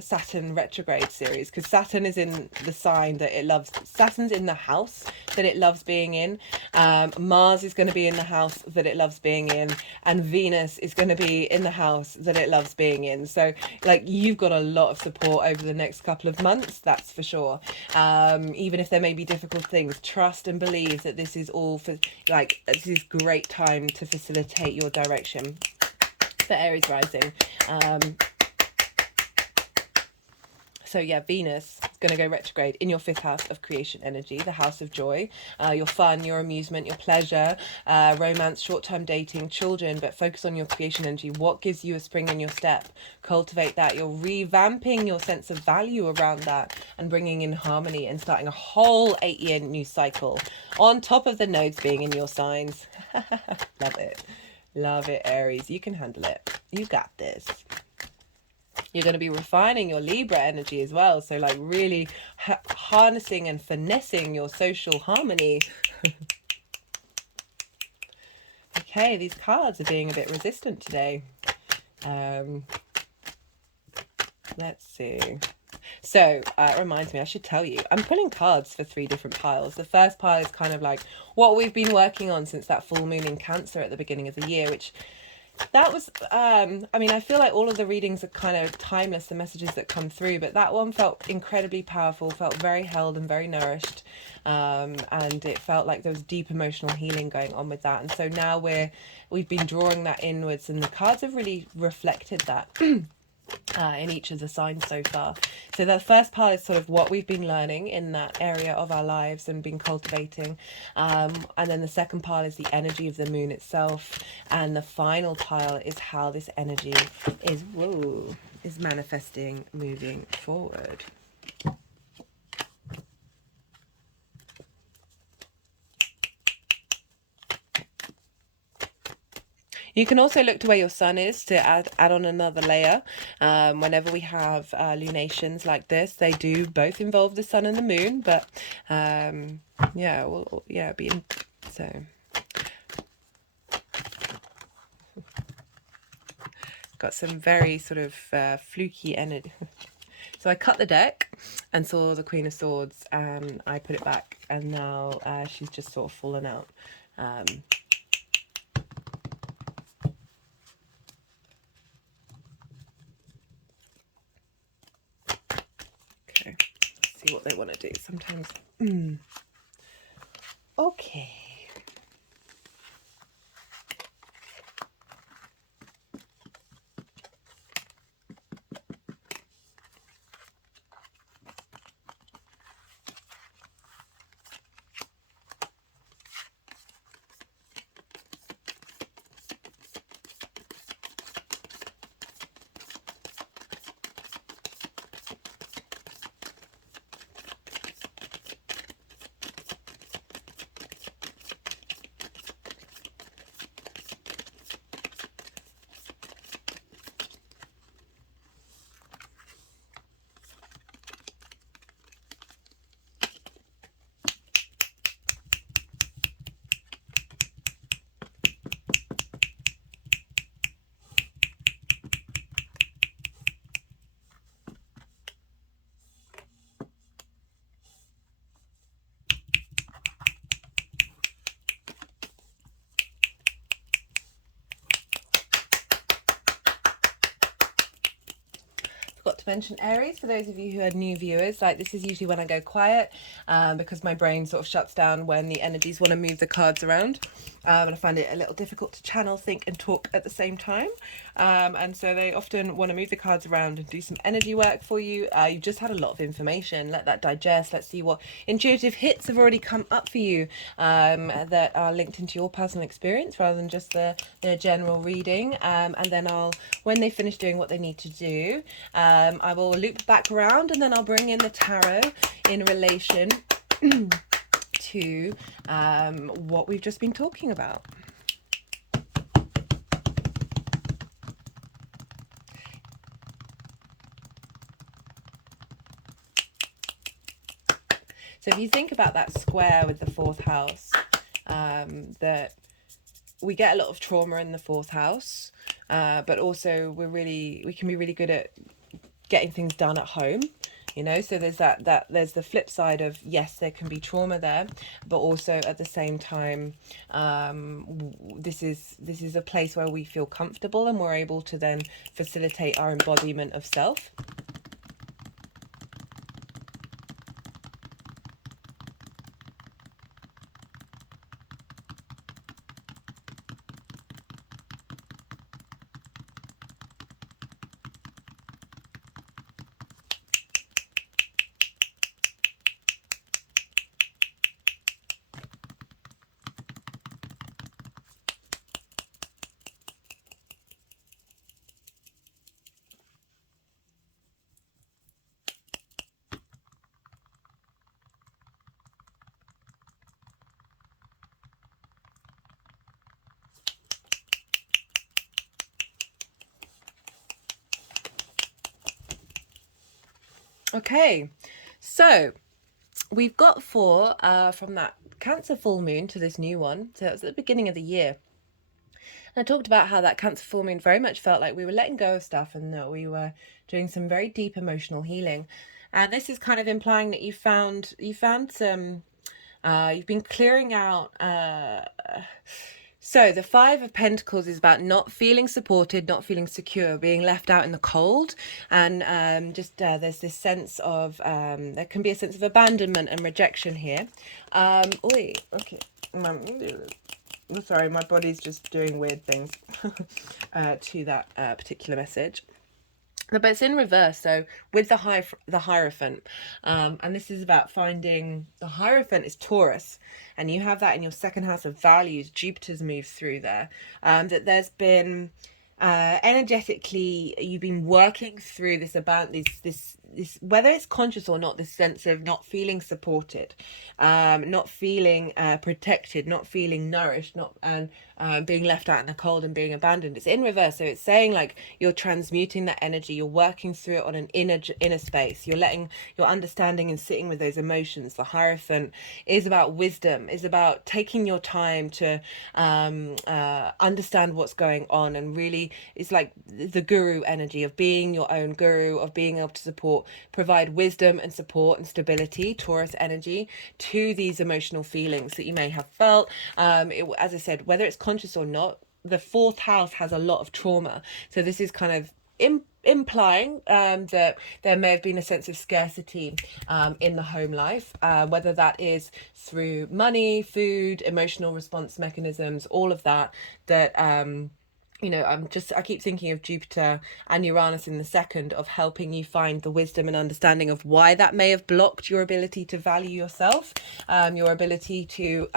Saturn retrograde series, because Saturn is in the sign that it loves. Saturn's in the house that it loves being in. Mars is going to be in the house that it loves being in, and Venus is going to be in the house that it loves being in. So, like, you've got a lot of support over the next couple of months, that's for sure. Even if there may be difficult things, trust and believe that this is all for, like, this is great time to facilitate your direction. For Aries rising. So yeah, Venus is going to go retrograde in your 5th house of creation energy, the house of joy, your fun, your amusement, your pleasure, romance, short-term dating, children, but focus on your creation energy. What gives you a spring in your step? Cultivate that. You're revamping your sense of value around that, and bringing in harmony, and starting a whole 8-year new cycle on top of the nodes being in your signs. Love it. Love it, Aries. You can handle it. You got this. You're going to be refining your Libra energy as well. So, like, really harnessing and finessing your social harmony. Okay, these cards are being a bit resistant today. Let's see. So it reminds me, I should tell you, I'm pulling cards for 3 different piles. The first pile is kind of like what we've been working on since that full moon in Cancer at the beginning of the year, which that was, I mean, I feel like all of the readings are kind of timeless, the messages that come through, but that one felt incredibly powerful, felt very held and very nourished. And it felt like there was deep emotional healing going on with that. And so now we've been drawing that inwards, and the cards have really reflected that. In each of the signs so far. So the first part is sort of what we've been learning in that area of our lives and been cultivating, and then the second part is the energy of the moon itself, and the final pile is how this energy is manifesting moving forward. You can also look to where your sun is to add on another layer. Whenever we have lunations like this, they do both involve the sun and the moon, but so got some very sort of fluky energy. So I cut the deck and saw the Queen of Swords, and I put it back, and now she's just sort of fallen out. Okay, let's see what they want to do. Sometimes. Okay. Forgot to mention Aries, for those of you who are new viewers, like this is usually when I go quiet, because my brain sort of shuts down when the energies want to move the cards around, and I find it a little difficult to channel, think and talk at the same time, and so they often want to move the cards around and do some energy work for you. You've just had a lot of information, let that digest. Let's see what intuitive hits have already come up for you, that are linked into your personal experience rather than just the general reading, and then when they finish doing what they need to do, I will loop back around, and then I'll bring in the tarot in relation to what we've just been talking about. So if you think about that square with the fourth house, that we get a lot of trauma in the fourth house, but also we can be really good at getting things done at home, you know. So there's there's the flip side of, yes, there can be trauma there, but also at the same time, this is a place where we feel comfortable and we're able to then facilitate our embodiment of self. Okay, so we've got four from that Cancer full moon to this new one. So it was at the beginning of the year. And I talked about how that Cancer full moon very much felt like we were letting go of stuff and that we were doing some very deep emotional healing. And this is kind of implying that you found some, you've been clearing out. So the Five of Pentacles is about not feeling supported, not feeling secure, being left out in the cold, and there's this sense of there can be a sense of abandonment and rejection here. Okay. Sorry, my body's just doing weird things to that particular message. But it's in reverse, so with the Hierophant, and this is about finding, the Hierophant is Taurus, and you have that in your second house of values. Jupiter's moved through there, that there's been energetically, you've been working through this about this whether it's conscious or not, this sense of not feeling supported, not feeling protected, not feeling nourished, and being left out in the cold and being abandoned. It's in reverse, so it's saying like you're transmuting that energy, you're working through it on an inner space, you're understanding and sitting with those emotions. The Hierophant is about wisdom, is about taking your time to understand what's going on, and really it's like the guru energy of being your own guru, of being able to support provide wisdom and support and stability, Taurus energy, to these emotional feelings that you may have felt. As I said, whether it's conscious or not, the fourth house has a lot of trauma. So this is kind of implying that there may have been a sense of scarcity in the home life, whether that is through money, food, emotional response mechanisms, all of that, I keep thinking of Jupiter and Uranus in the second, of helping you find the wisdom and understanding of why that may have blocked your ability to value yourself, your ability to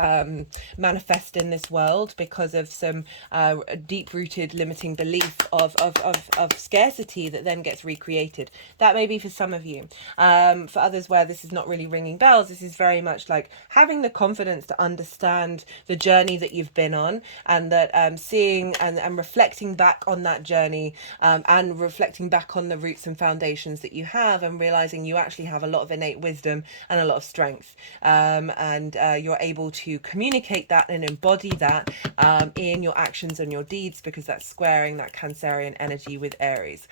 manifest in this world, because of some deep-rooted limiting belief of scarcity that then gets recreated. That may be for some of you. For others, where this is not really ringing bells, this is very much like having the confidence to understand the journey that you've been on, and that seeing and reflecting back on that journey, and reflecting back on the roots and foundations that you have, and realizing you actually have a lot of innate wisdom and a lot of strength, and you're able to communicate that and embody that in your actions and your deeds, because that's squaring that Cancerian energy with Aries.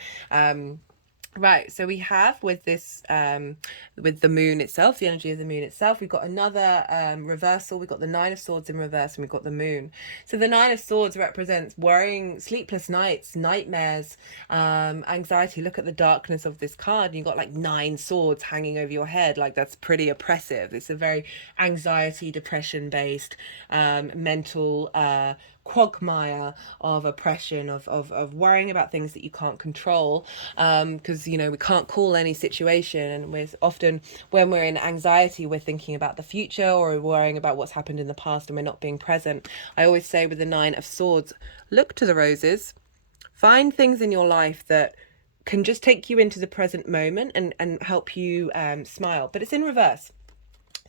Right, so we have with this, with the moon itself, the energy of the moon itself, we've got another reversal. We've got the Nine of Swords in reverse, and we've got the moon. So the Nine of Swords represents worrying, sleepless nights, nightmares, anxiety. Look at the darkness of this card. You've got like 9 swords hanging over your head. Like, that's pretty oppressive. It's a very anxiety, depression based, mental quagmire of oppression, of worrying about things that you can't control, because we can't call any situation, and we're often, when we're in anxiety, we're thinking about the future, or we're worrying about what's happened in the past, and we're not being present. I always say with the Nine of Swords, look to the roses, find things in your life that can just take you into the present moment and help you smile. But it's in reverse.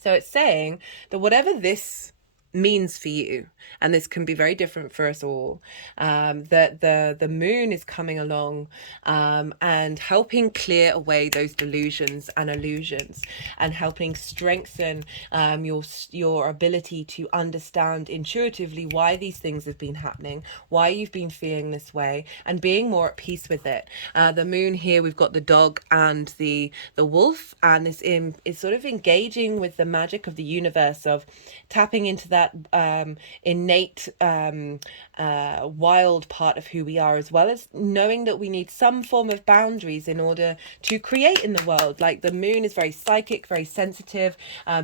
So it's saying that whatever this means for you, and this can be very different for us all, that the moon is coming along and helping clear away those delusions and illusions, and helping strengthen your ability to understand intuitively why these things have been happening, why you've been feeling this way, and being more at peace with it. The moon here, we've got the dog and the wolf, and this is sort of engaging with the magic of the universe, of tapping into that innate wild part of who we are, as well as knowing that we need some form of boundaries in order to create in the world. Like, the moon is very psychic, very sensitive,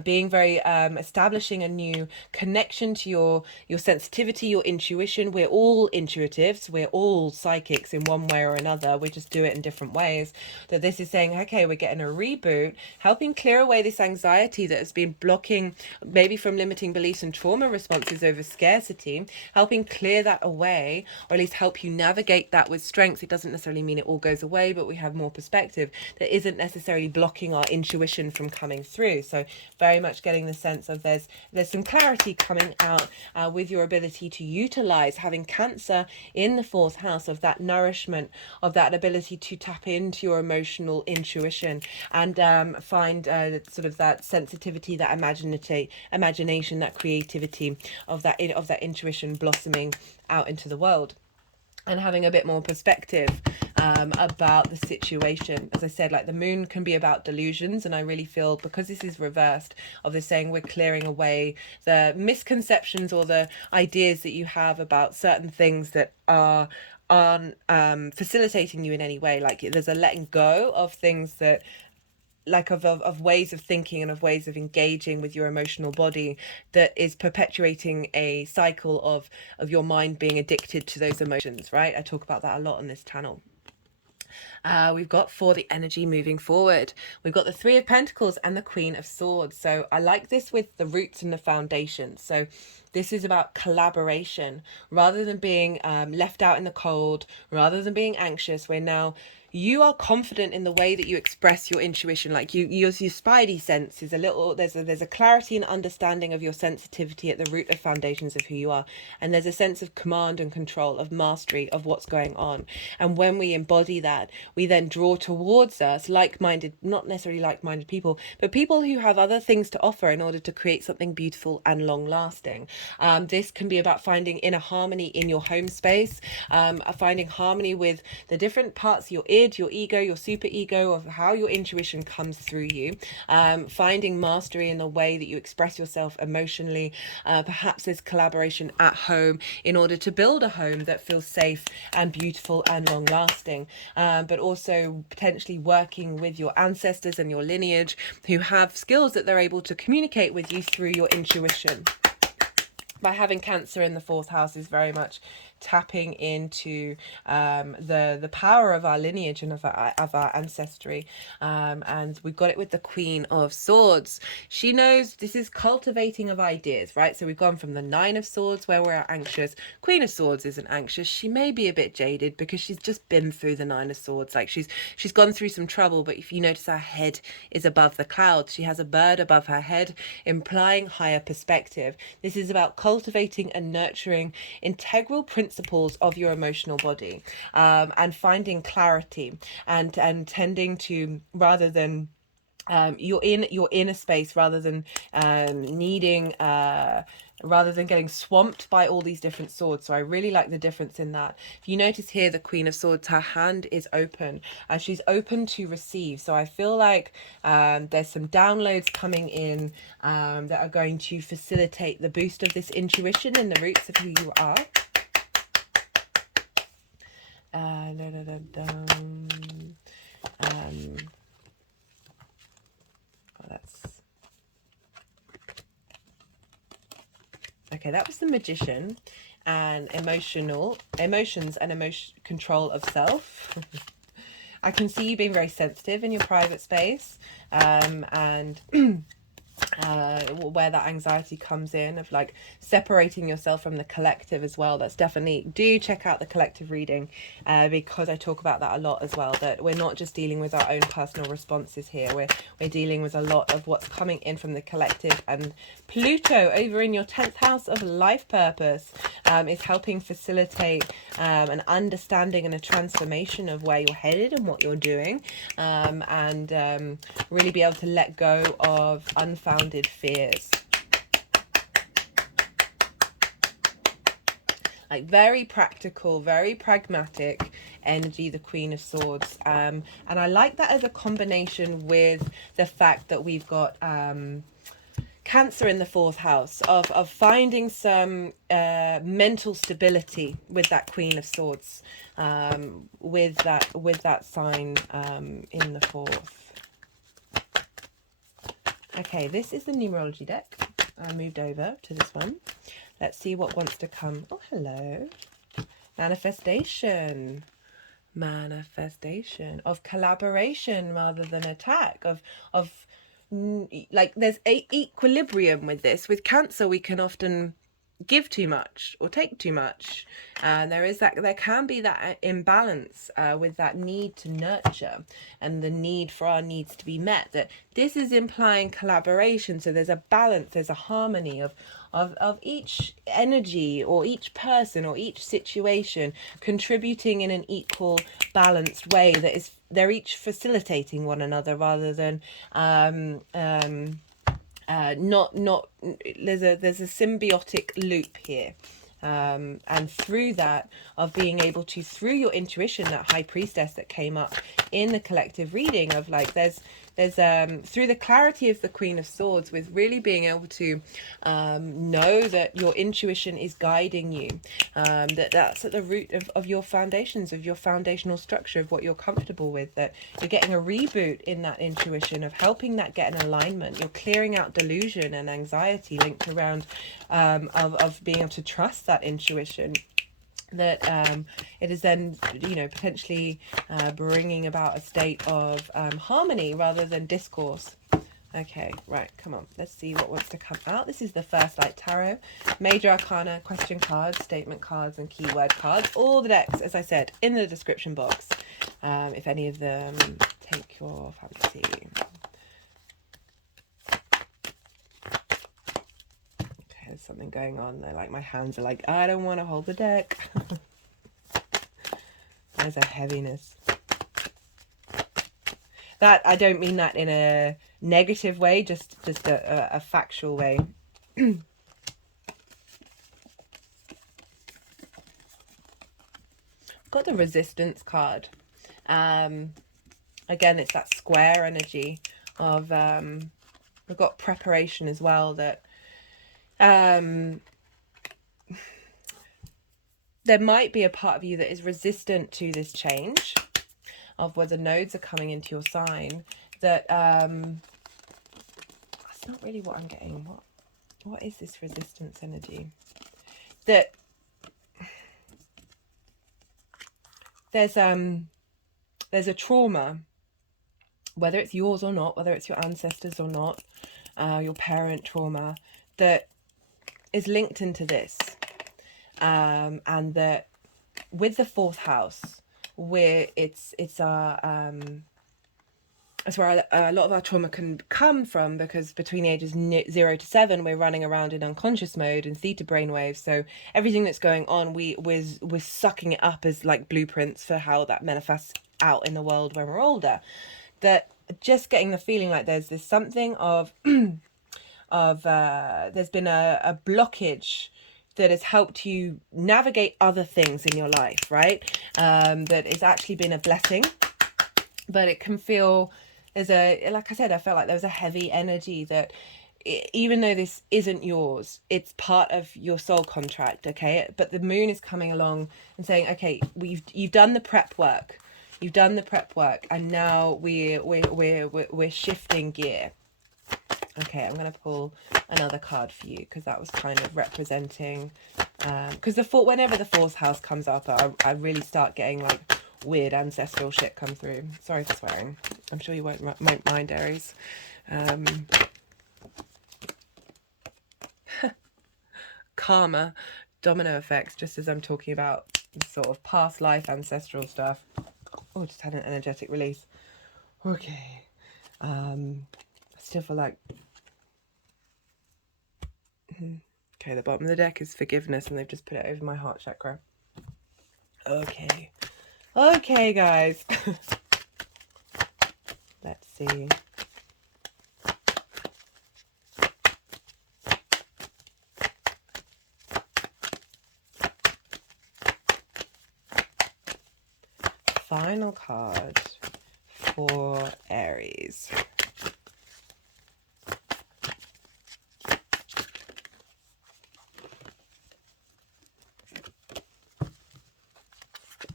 being very establishing a new connection to your sensitivity, your intuition. We're all intuitives, we're all psychics in one way or another, we just do it in different ways. That this is saying, okay, we're getting a reboot, helping clear away this anxiety that has been blocking, maybe from limiting beliefs and trauma responses over scarcity, helping clear that away, or at least help you navigate that with strength. It doesn't necessarily mean it all goes away, but we have more perspective that isn't necessarily blocking our intuition from coming through. So very much getting the sense of there's some clarity coming out with your ability to utilize having Cancer in the 4th house, of that nourishment, of that ability to tap into your emotional intuition, and find sort of that sensitivity, that imagination, that creativity, of that intuition blossoming out into the world, and having a bit more perspective about the situation. As I said, like, the moon can be about delusions, and I really feel, because this is reversed, of this saying we're clearing away the misconceptions or the ideas that you have about certain things that aren't facilitating you in any way. Like, there's a letting go of things that, like, of ways of thinking and of ways of engaging with your emotional body, that is perpetuating a cycle of your mind being addicted to those emotions, right? I talk about that a lot on this channel. We've got, for the energy moving forward, we've got the 3 of Pentacles and the Queen of Swords. So I like this with the roots and the foundations. So this is about collaboration, rather than being left out in the cold, rather than being anxious. We're now, you are confident in the way that you express your intuition. Like, your spidey sense is a little, there's a clarity and understanding of your sensitivity at the root of foundations of who you are, and there's a sense of command and control, of mastery of what's going on. And when we embody that, we then draw towards us like-minded, not necessarily like-minded people, but people who have other things to offer in order to create something beautiful and long-lasting. This can be about finding inner harmony in your home space, finding harmony with the different parts of your lineage, your ego, your super ego, of how your intuition comes through you, finding mastery in the way that you express yourself emotionally. Perhaps there's collaboration at home in order to build a home that feels safe and beautiful and long lasting, but also potentially working with your ancestors and your lineage who have skills that they're able to communicate with you through your intuition. By having Cancer in the fourth house is very much tapping into the power of our lineage and of our ancestry, and we've got it with the Queen of Swords. She knows this is cultivating of ideas, right? So we've gone from the Nine of Swords where we're anxious. Queen of Swords isn't anxious. She may be a bit jaded because she's just been through the Nine of Swords. Like she's gone through some trouble, but if you notice, her head is above the clouds. She has a bird above her head, implying higher perspective. This is about cultivating and nurturing integral principles of your emotional body, and finding clarity and tending to, rather than you're in a space, rather than needing rather than getting swamped by all these different swords. So I really like the difference in that. If you notice here, the Queen of Swords, her hand is open and she's open to receive. So I feel like there's some downloads coming in that are going to facilitate the boost of this intuition and the roots of who you are. Okay, that was the Magician, and emotions and control of self. I can see you being very sensitive in your private space, and where that anxiety comes in, of like separating yourself from the collective as well. That's definitely, do check out the collective reading, because I talk about that a lot as well, that we're not just dealing with our own personal responses here, we're dealing with a lot of what's coming in from the collective. And Pluto over in your 10th house of life purpose is helping facilitate an understanding and a transformation of where you're headed and what you're doing, and really be able to let go of unfounded fears. Like very practical, very pragmatic energy, the Queen of Swords, and I like that as a combination with the fact that we've got Cancer in the fourth house, of finding some mental stability with that Queen of Swords, with that sign in the fourth. Okay, this is the numerology deck. I moved over to this one. Let's see what wants to come. Oh, hello. Manifestation. Manifestation of collaboration rather than attack, of like there's a equilibrium with this. With Cancer, we can often give too much or take too much, and there can be that imbalance with that need to nurture and the need for our needs to be met. That this is implying collaboration, so there's a balance, there's a harmony of each energy or each person or each situation contributing in an equal, balanced way, that is they're each facilitating one another rather than not there's a symbiotic loop here, and through that, of being able to, through your intuition, that High Priestess that came up in the collective reading, of like there's through the clarity of the Queen of Swords, with really being able to know that your intuition is guiding you, that's at the root of your foundations, of your foundational structure, of what you're comfortable with, that you're getting a reboot in that intuition, of helping that get an alignment. You're clearing out delusion and anxiety linked around of being able to trust that intuition, that it is then, you know, potentially bringing about a state of harmony rather than discourse. Okay, right, come on, let's see what wants to come out. This is the First Light Tarot, Major Arcana, question cards, statement cards, and keyword cards. All the decks, as I said, in the description box, if any of them take your fancy. There's something going on there, like my hands are like, I don't want to hold the deck. There's a heaviness. That, I don't mean that in a negative way, just a factual way. Got the Resistance card, Again, it's that square energy of, we've got preparation as well, that there might be a part of you that is resistant to this change of where the nodes are coming into your sign, that that's not really what I'm getting. What is this resistance energy? That there's a trauma, whether it's yours or not, whether it's your ancestors or not, your parent trauma, that is linked into this, and that with the fourth house, where it's where a lot of our trauma can come from, because between the ages 0 to 7 we're running around in unconscious mode and theta brainwaves, so everything that's going on we're sucking it up as like blueprints for how that manifests out in the world when we're older. That just getting the feeling like there's something of there's been a blockage that has helped you navigate other things in your life, right? That has actually been a blessing, but it can feel, like I said, I felt like there was a heavy energy that even though this isn't yours, it's part of your soul contract, okay? But the moon is coming along and saying, okay, you've done the prep work. You've done the prep work, and now we're shifting gear. Okay, I'm going to pull another card for you, because that was kind of representing, because whenever the fourth house comes up, I really start getting like weird ancestral shit come through. Sorry for swearing. I'm sure you won't mind, Aries. Karma, domino effects, just as I'm talking about sort of past life ancestral stuff. Oh, just had an energetic release. Okay. I still feel like... Okay, the bottom of the deck is forgiveness, and they've just put it over my heart chakra. Okay. Okay, guys. Let's see. Final card for Aries.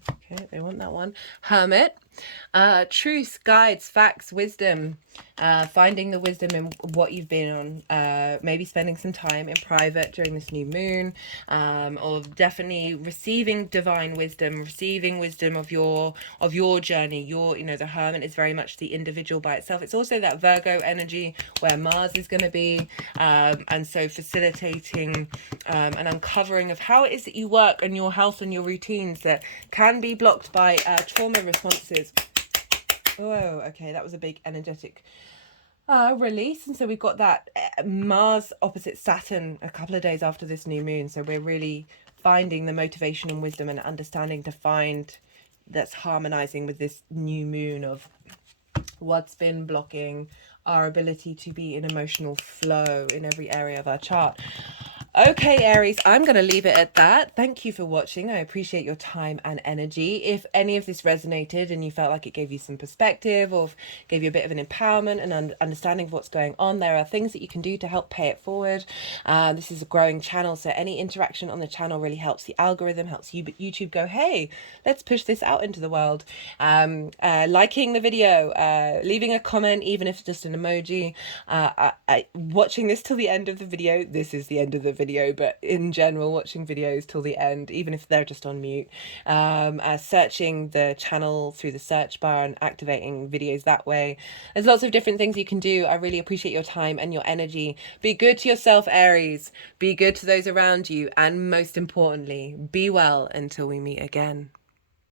Okay, they want that one. Hermit. Truth, guides, facts, wisdom. Finding the wisdom in what you've been on. Maybe spending some time in private during this new moon. Or definitely receiving divine wisdom, receiving wisdom of your journey. The Hermit is very much the individual by itself. It's also that Virgo energy where Mars is going to be. And so facilitating an uncovering of how it is that you work and your health and your routines that can be blocked by trauma responses. Oh, okay, that was a big energetic release. And so we've got that Mars opposite Saturn a couple of days after this new moon. So we're really finding the motivation and wisdom and understanding to find that's harmonizing with this new moon of what's been blocking our ability to be in emotional flow in every area of our chart. Okay, Aries, I'm going to leave it at that. Thank you for watching. I appreciate your time and energy. If any of this resonated and you felt like it gave you some perspective or gave you a bit of an empowerment and understanding of what's going on, there are things that you can do to help pay it forward. This is a growing channel, so any interaction on the channel really helps the algorithm, helps you, but YouTube go, hey, let's push this out into the world. Liking the video, leaving a comment, even if it's just an emoji, watching this till the end of the video. This is the end of the video, but in general, watching videos till the end, even if they're just on mute, searching the channel through the search bar and activating videos that way. There's lots of different things you can do. I really appreciate your time and your energy. Be good to yourself, Aries. Be good to those around you, and most importantly, be well until we meet again.